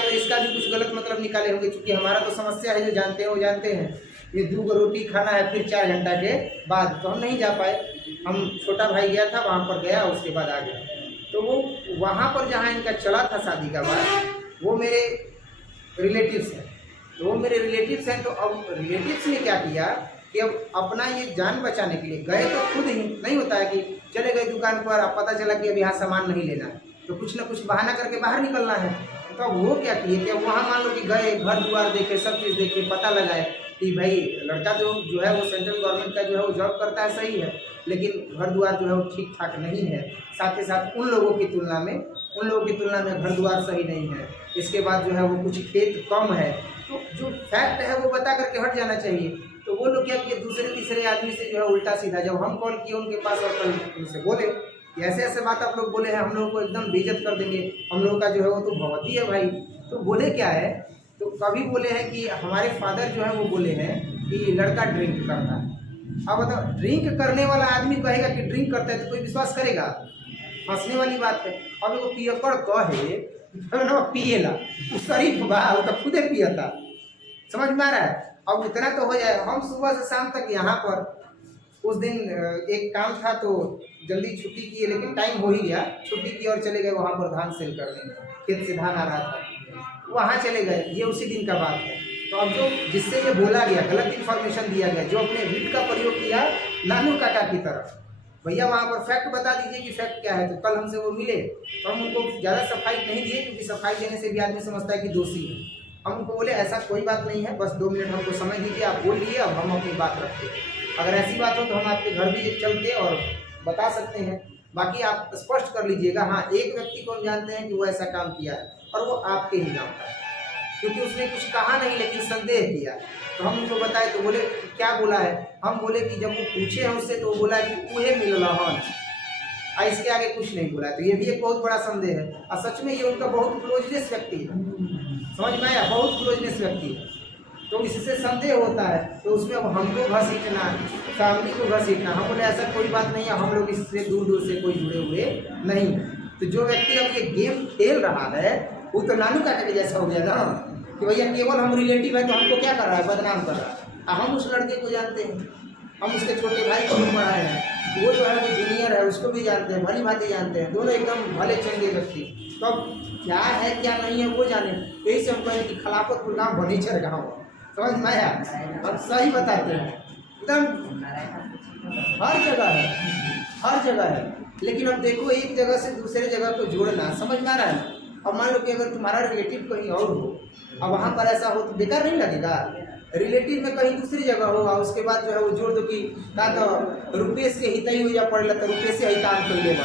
तो इसका भी कुछ गलत मतलब निकाले होंगे, क्योंकि हमारा तो समस्या है, जो जानते हैं वो जानते हैं, ये 2 रोटी खाना है फिर 4 घंटा के बाद, तो हम नहीं जा पाए। हम छोटा भाई गया था, वहाँ पर गया, उसके बाद आ गया। तो वो वहाँ पर जहाँ इनका चला था शादी का बाद, वो मेरे रिलेटिव्स हैं, तो वो मेरे रिलेटिव्स हैं। तो अब रिलेटिव्स ने क्या किया कि अब अपना ये जान बचाने के लिए गए, तो खुद ही नहीं होता है कि चले गए दुकान पर, अब पता चला कि अब यहाँ सामान नहीं लेना है, तो कुछ ना कुछ बहाना करके बाहर निकलना है। तो अब वो क्या किए कि वहाँ मान लो कि गए, घर द्वार देखे, सब चीज़ देखे, पता लगाए कि भाई लड़का जो है वो सेंट्रल गवर्नमेंट का जो है वो जॉब करता है, सही है, लेकिन घर द्वार जो है वो ठीक ठाक नहीं है। साथ ही साथ उन लोगों की तुलना में घर द्वार सही नहीं है। इसके बाद जो है वो कुछ खेत कम है, तो जो फैक्ट है वो बता करके हट जाना चाहिए। तो वो लोग क्या किए, दूसरे तीसरे आदमी से जो है उल्टा सीधा, जब हम कॉल किए उनके पास और कल उनसे बोले कि ऐसे ऐसे बात आप लोग बोले हैं, हम लोगों को एकदम बेइज्जत कर देंगे, हम लोगों का जो है वो तो बहुत ही है भाई। तो बोले क्या है, तो कभी बोले हैं कि हमारे फादर जो है वो बोले हैं कि लड़का ड्रिंक करता है। अब बताओ, ड्रिंक करने वाला आदमी कहेगा कि ड्रिंक करता है तो कोई विश्वास करेगा? हंसने वाली बात है। अब एगो पियकड़ कहे पिएला, शरीफ बा, वो तो खुदे पियता, समझ में आ रहा है? अब इतना तो हो जाए, हम सुबह से शाम तक यहाँ पर, उस दिन एक काम था तो जल्दी छुट्टी की, लेकिन टाइम हो ही गया, छुट्टी की और चले गए वहाँ पर धान सेल करने, खेत से धान आ रहा था, वहाँ चले गए, ये उसी दिन का बात है। तो अब जो जिससे ये बोला गया, गलत इन्फॉर्मेशन दिया गया, जो अपने विट का प्रयोग किया नानू काका की तरफ, भैया वहाँ पर फैक्ट बता दीजिए कि फैक्ट क्या है। तो कल हमसे वो मिले तो हम उनको ज़्यादा सफाई नहीं दिए, क्योंकि सफाई देने से भी आदमी समझता है कि दोषी है। हम उनको बोले ऐसा कोई बात नहीं है, बस 2 मिनट हमको समय दीजिए, आप बोल लीजिए, अब हम अपनी बात रखते हैं। अगर ऐसी बात हो तो हम आपके घर भी चल के और बता सकते हैं, बाकी आप स्पष्ट कर लीजिएगा। हाँ, एक व्यक्ति को हम जानते हैं कि वो ऐसा काम किया है और वो आपके ही नाम का है, क्योंकि उसने कुछ कहा नहीं लेकिन संदेह किया। तो हम उनको बताए तो बोले क्या बोला है, हम बोले कि जब वो पूछे हैं उससे तो वो बोला कि उहे मिल रहन, इसके आगे कुछ नहीं बोला। तो ये भी एक बहुत बड़ा संदेह है, और सच में ये उनका बहुत क्लोजनेस व्यक्ति है, समझ में आया, बहुत क्लोजनेस व्यक्ति है। तो इससे संदेह होता है, तो उसमें अब हमको घसीटना, फैमिली को घसीटना, हम बोले ऐसा कोई बात नहीं है, हम लोग इससे दूर दूर से कोई जुड़े हुए नहीं। तो जो व्यक्ति अब ये गेम खेल रहा है वो तो नानू काका के जैसा हो गया ना, कि भैया केवल हम रिलेटिव है तो हमको क्या कर रहा है, बदनाम कर रहा है। हम उस लड़के को जानते हैं, हम उसके छोटे भाई को भी पढ़ाए हैं, वो जो है वो जूनियर है, उसको भी जानते हैं, भली भांति जानते हैं, दोनों एकदम भले चंगे व्यक्ति। तो अब क्या है क्या नहीं है वो जाने, यही से हम कहें कि खिलाफतपुर गाँव भनीचर गाँव, समझ में आया? हम सही बताते हैं एकदम, हर जगह है, हर जगह है। लेकिन अब देखो एक जगह से दूसरे जगह को जोड़ना, समझ में आ रहा है? अब मान लो कि अगर तुम्हारा रिलेटिव कहीं और हो, अब वहाँ पर ऐसा हो तो बेकार नहीं लगेगा? रिलेटिव में कहीं दूसरी जगह होगा, उसके बाद जो है वो जोड़ दो कि का तो रुपये से ही तय हो जा पड़ेगा, तो रुपये से ही काम कर लेगा,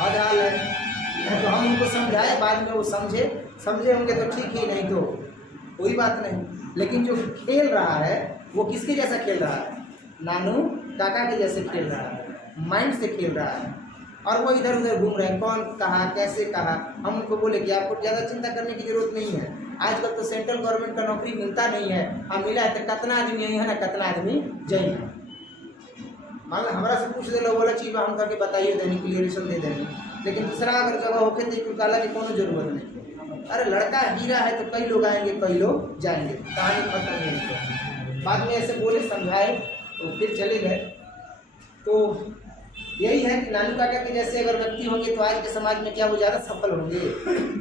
हद हाल है। तो हम उनको समझाए, बाद में वो समझे होंगे तो ठीक ही, नहीं तो कोई बात नहीं। लेकिन जो खेल रहा है वो किसके जैसा खेल रहा है? नानू काका के जैसे खेल रहा है, माइंड से खेल रहा है, और वो इधर उधर घूम रहे हैं, कौन कहा कैसे कहा। हम उनको बोले कि आपको ज़्यादा चिंता करने की जरूरत नहीं है, आजकल तो सेंट्रल गवर्नमेंट का नौकरी मिलता नहीं है, हम मिला है तो कितना आदमी यही है ना, कितना आदमी जैन है। मान लो हमारा से पूछ दे लो, बोला चीज हम करके बताइए, देने क्लियरेशन दे देंगे। लेकिन दूसरा अगर जगह होके तो काला की कोनो जरूरत नहीं। अरे लड़का हीरा है तो कई लोग आएंगे कई लोग जाएंगे, कहानी खत्म नहीं। बाद में ऐसे बोले, समझाए, तो फिर चले गए। तो यही है कि नानू काका के जैसे अगर व्यक्ति होंगे तो आज के समाज में क्या वो ज़्यादा सफल होंगे?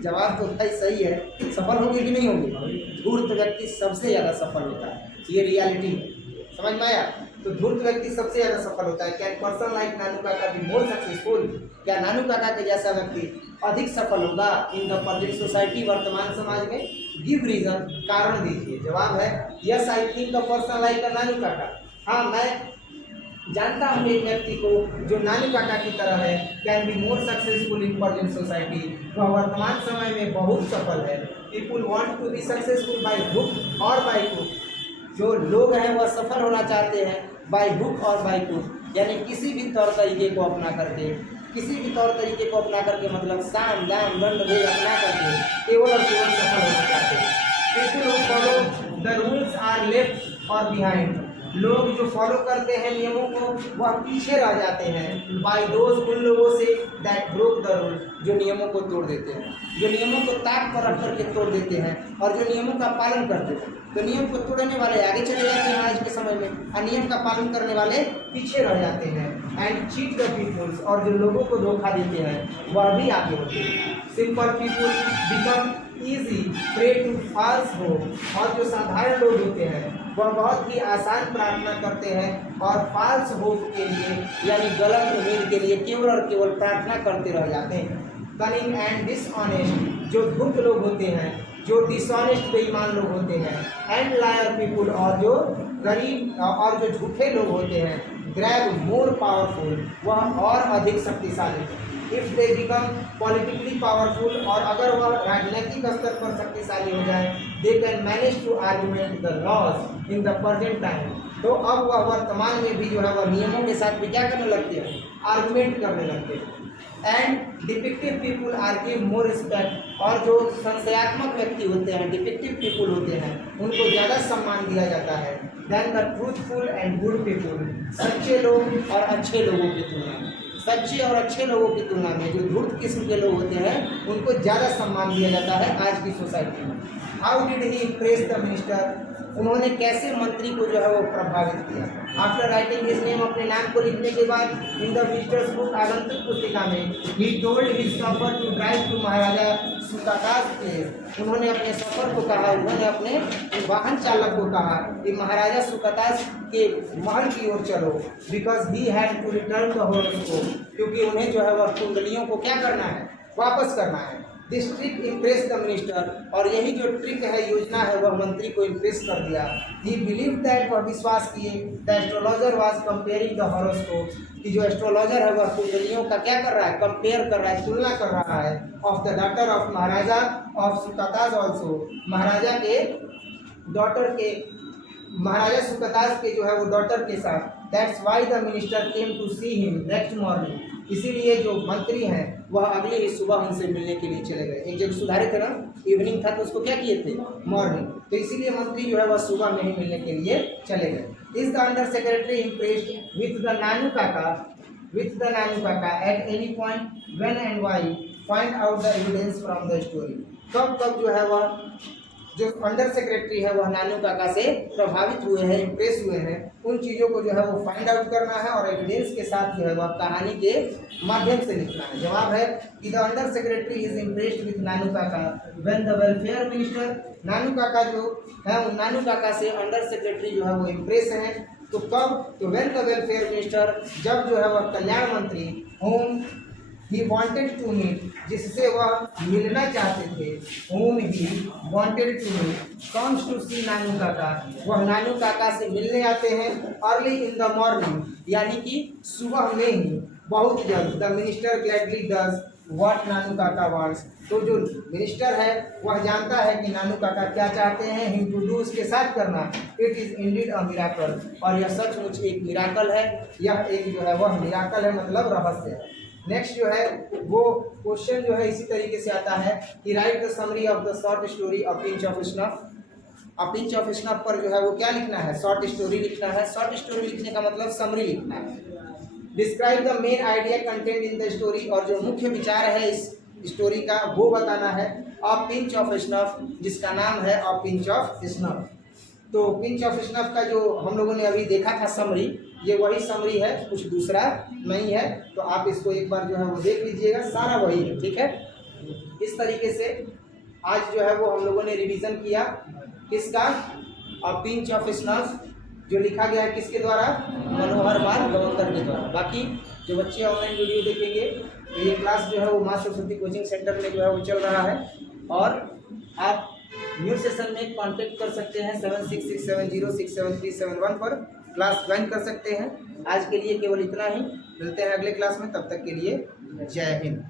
जवाब तो भाई सही है, सफल होंगे कि नहीं होंगे? धूर्त व्यक्ति सबसे ज़्यादा सफल होता है, ये रियलिटी है, समझ में आया? तो धूर्त व्यक्ति सबसे ज़्यादा सफल होता है। क्या person like Nanu Kaka be more successful? क्या नानू काका के जैसा व्यक्ति अधिक सफल होगा इन द प्रेजेंट सोसाइटी, वर्तमान समाज में? गिव रीजन, कारण दीजिए। जवाब है yes I think the person like Nanu Kaka. हाँ, मैं जानता हूँ एक व्यक्ति को जो नानू काका की तरह है, can be more successful in present society, वह वर्तमान समय में बहुत सफल है। People want to be successful by hook और बाय कुक, जो लोग हैं वह सफल होना चाहते हैं बाय बुक और बाय कुक, यानी किसी भी तौर तरीके को अपना करके, किसी भी तौर तरीके को अपना करके, मतलब साम दाम दंड भेद अपना करके केवल और केवल सफल होना चाहते हैं। People who follow the rules are left और बिहाइंड, लोग जो फॉलो करते हैं नियमों को वह पीछे रह जाते हैं। बाय दोज, उन लोगों से, दैट ब्रोक द रूल, जो नियमों को तोड़ देते हैं, जो नियमों को ताक पर रख करके तोड़ देते हैं, और जो नियमों का पालन करते हैं। तो नियम को तोड़ने वाले आगे चले जाते हैं आज के समय में, और नियम का पालन करने वाले पीछे रह जाते हैं। एंड चीट द पीपुल्स, और जो लोगों को धोखा देते हैं वह भी आगे होते हैं। Simple people become easy prey to false hope, और जो साधारण लोग होते हैं वह बहुत ही आसान प्रार्थना करते हैं और फॉल्स होप के लिए, यानी गलत उम्मीद के लिए केवल और केवल प्रार्थना करते रह जाते हैं। कनिंग एंड डिसऑनेस्ट, जो धूर्त लोग होते हैं, जो डिसऑनेस्ट बेईमान लोग होते हैं। एंड लायर पीपुल, और जो गरीब और जो झूठे लोग होते हैं। ग्रैब मोर पावरफुल, वह और अधिक शक्तिशाली। If they become politically powerful, और अगर वह राजनीतिक स्तर पर शक्तिशाली हो जाए, they can manage to argument the laws in the present time, तो अब वह वर्तमान में भी जो है वह नियमों के साथ भी क्या करने लगते हैं? आर्गुमेंट करने लगते हैं। And depictive people are give more respect, और जो संशयात्मक व्यक्ति होते हैं, डिपिक्टिव पीपुल होते हैं, उनको ज़्यादा सम्मान दिया जाता है then the truthful and good people, सच्चे लोग और अच्छे लोगों की तुलना में। सच्चे और अच्छे लोगों की तुलना में जो धूर्त किस्म के लोग होते हैं उनको ज़्यादा सम्मान दिया जाता है आज की सोसाइटी में। How did he impress the minister, उन्होंने कैसे मंत्री को जो है वो प्रभावित किया? आफ्टर राइटिंग हिज नेम, अपने नाम को लिखने के बाद, इन द विजिटर्स बुक, आगंतुक पुस्तिका में, he told his chauffeur to drive to Maharaja Sukataj place, उन्होंने अपने सफर को कहा, उन्होंने अपने वाहन चालक को कहा कि महाराजा सुकाताज के महल की ओर चलो। Because he had to return the horoscope, क्योंकि उन्हें जो है वह कुंडलियों को क्या करना है? वापस करना है। This trick impress the minister, और यही जो ट्रिक है, योजना है, वह मंत्री को इम्प्रेस कर दिया। ही बिलीव दैट, वह विश्वास किए, the astrologer was comparing the horoscope, कि जो एस्ट्रोलॉजर है वह कुंडलियों का क्या कर रहा है? कंपेयर कर रहा है, तुलना कर रहा है। Of the daughter of Maharaja of Sukataj also, Maharaja के डॉटर के, महाराजा सुकाताज के जो है वो डॉटर के साथ। That's why the minister came to see him next morning, इसीलिए जो मंत्री हैं वह अगले ही सुबह उनसे मिलने के लिए चले गए। एक जगह सुधारित है ना, इवनिंग था तो उसको क्या किए थे? मॉर्निंग। तो इसीलिए मंत्री जो है वह सुबह में ही मिलने के लिए चले गए। Is the under secretary impressed with the Nanu Kaka at any point, when and why, find out the evidence from the story. कब कब जो है वह जो अंडर सेक्रेटरी है वह नानू काका से प्रभावित हुए हैं, इम्प्रेस हुए हैं, उन चीज़ों को जो है वो फाइंड आउट करना है और एविडेंस के साथ जो है वह कहानी के माध्यम से लिखना है। जवाब है कि the under secretary is impressed with Nanu Kaka when the welfare minister, Nanu Kaka जो है उन नानू काका से अंडर सेक्रेटरी जो है वो इम्प्रेस हैं। तो कब? तो व्हेन द वेलफेयर मिनिस्टर, जब जो है वह कल्याण मंत्री, whom he wanted to meet, जिससे वह मिलना चाहते थे, whom he wanted to meet, comes to see नानू काका, वह नानू काका से मिलने आते हैं अर्ली इन द मॉर्निंग, यानी कि सुबह में ही, बहुत जल्द। The minister gladly does what Nanu Kaka wants, तो जो मिनिस्टर है वह जानता है कि नानू काका क्या चाहते हैं, हिम टू डू, उसके साथ करना। It is indeed a miracle, और यह सचमुच एक मिराकल है, यह एक जो है वह मिराकल है, मतलब रहस्य है। नेक्स्ट जो है वो क्वेश्चन जो है इसी तरीके से आता है कि right the summary of the short story a pinch of snuff. A pinch of snuff पर जो है वो क्या लिखना है? शॉर्ट स्टोरी लिखना है। शॉर्ट स्टोरी लिखने का मतलब समरी लिखना है। Describe the main idea content in the story, और जो मुख्य विचार है इस स्टोरी का वो बताना है। अ पिंच ऑफ स्नफ, जिसका नाम है अ पिंच ऑफ स्नफ। तो पिंच ऑफ स्नफ का जो हम लोगों ने अभी देखा था समरी, ये वही समरी है, कुछ दूसरा नहीं है। तो आप इसको एक बार जो है वो देख लीजिएगा, सारा वही है, ठीक है। इस तरीके से आज जो है वो हम लोगों ने रिवीजन किया किसका? अ पिंच ऑफ स्नफ, जो लिखा गया है किसके द्वारा? मनोहर माल गवंकर के द्वारा। बाकी जो बच्चे ऑनलाइन वीडियो देखेंगे तो ये क्लास जो है वो माँ सरस्वती कोचिंग सेंटर में जो है वो चल रहा है, और आप न्यू सेशन में कांटेक्ट कर सकते हैं 7667067371 पर क्लास ज्वाइन कर सकते हैं। आज के लिए केवल इतना ही, मिलते हैं अगले क्लास में, तब तक के लिए जय हिंद।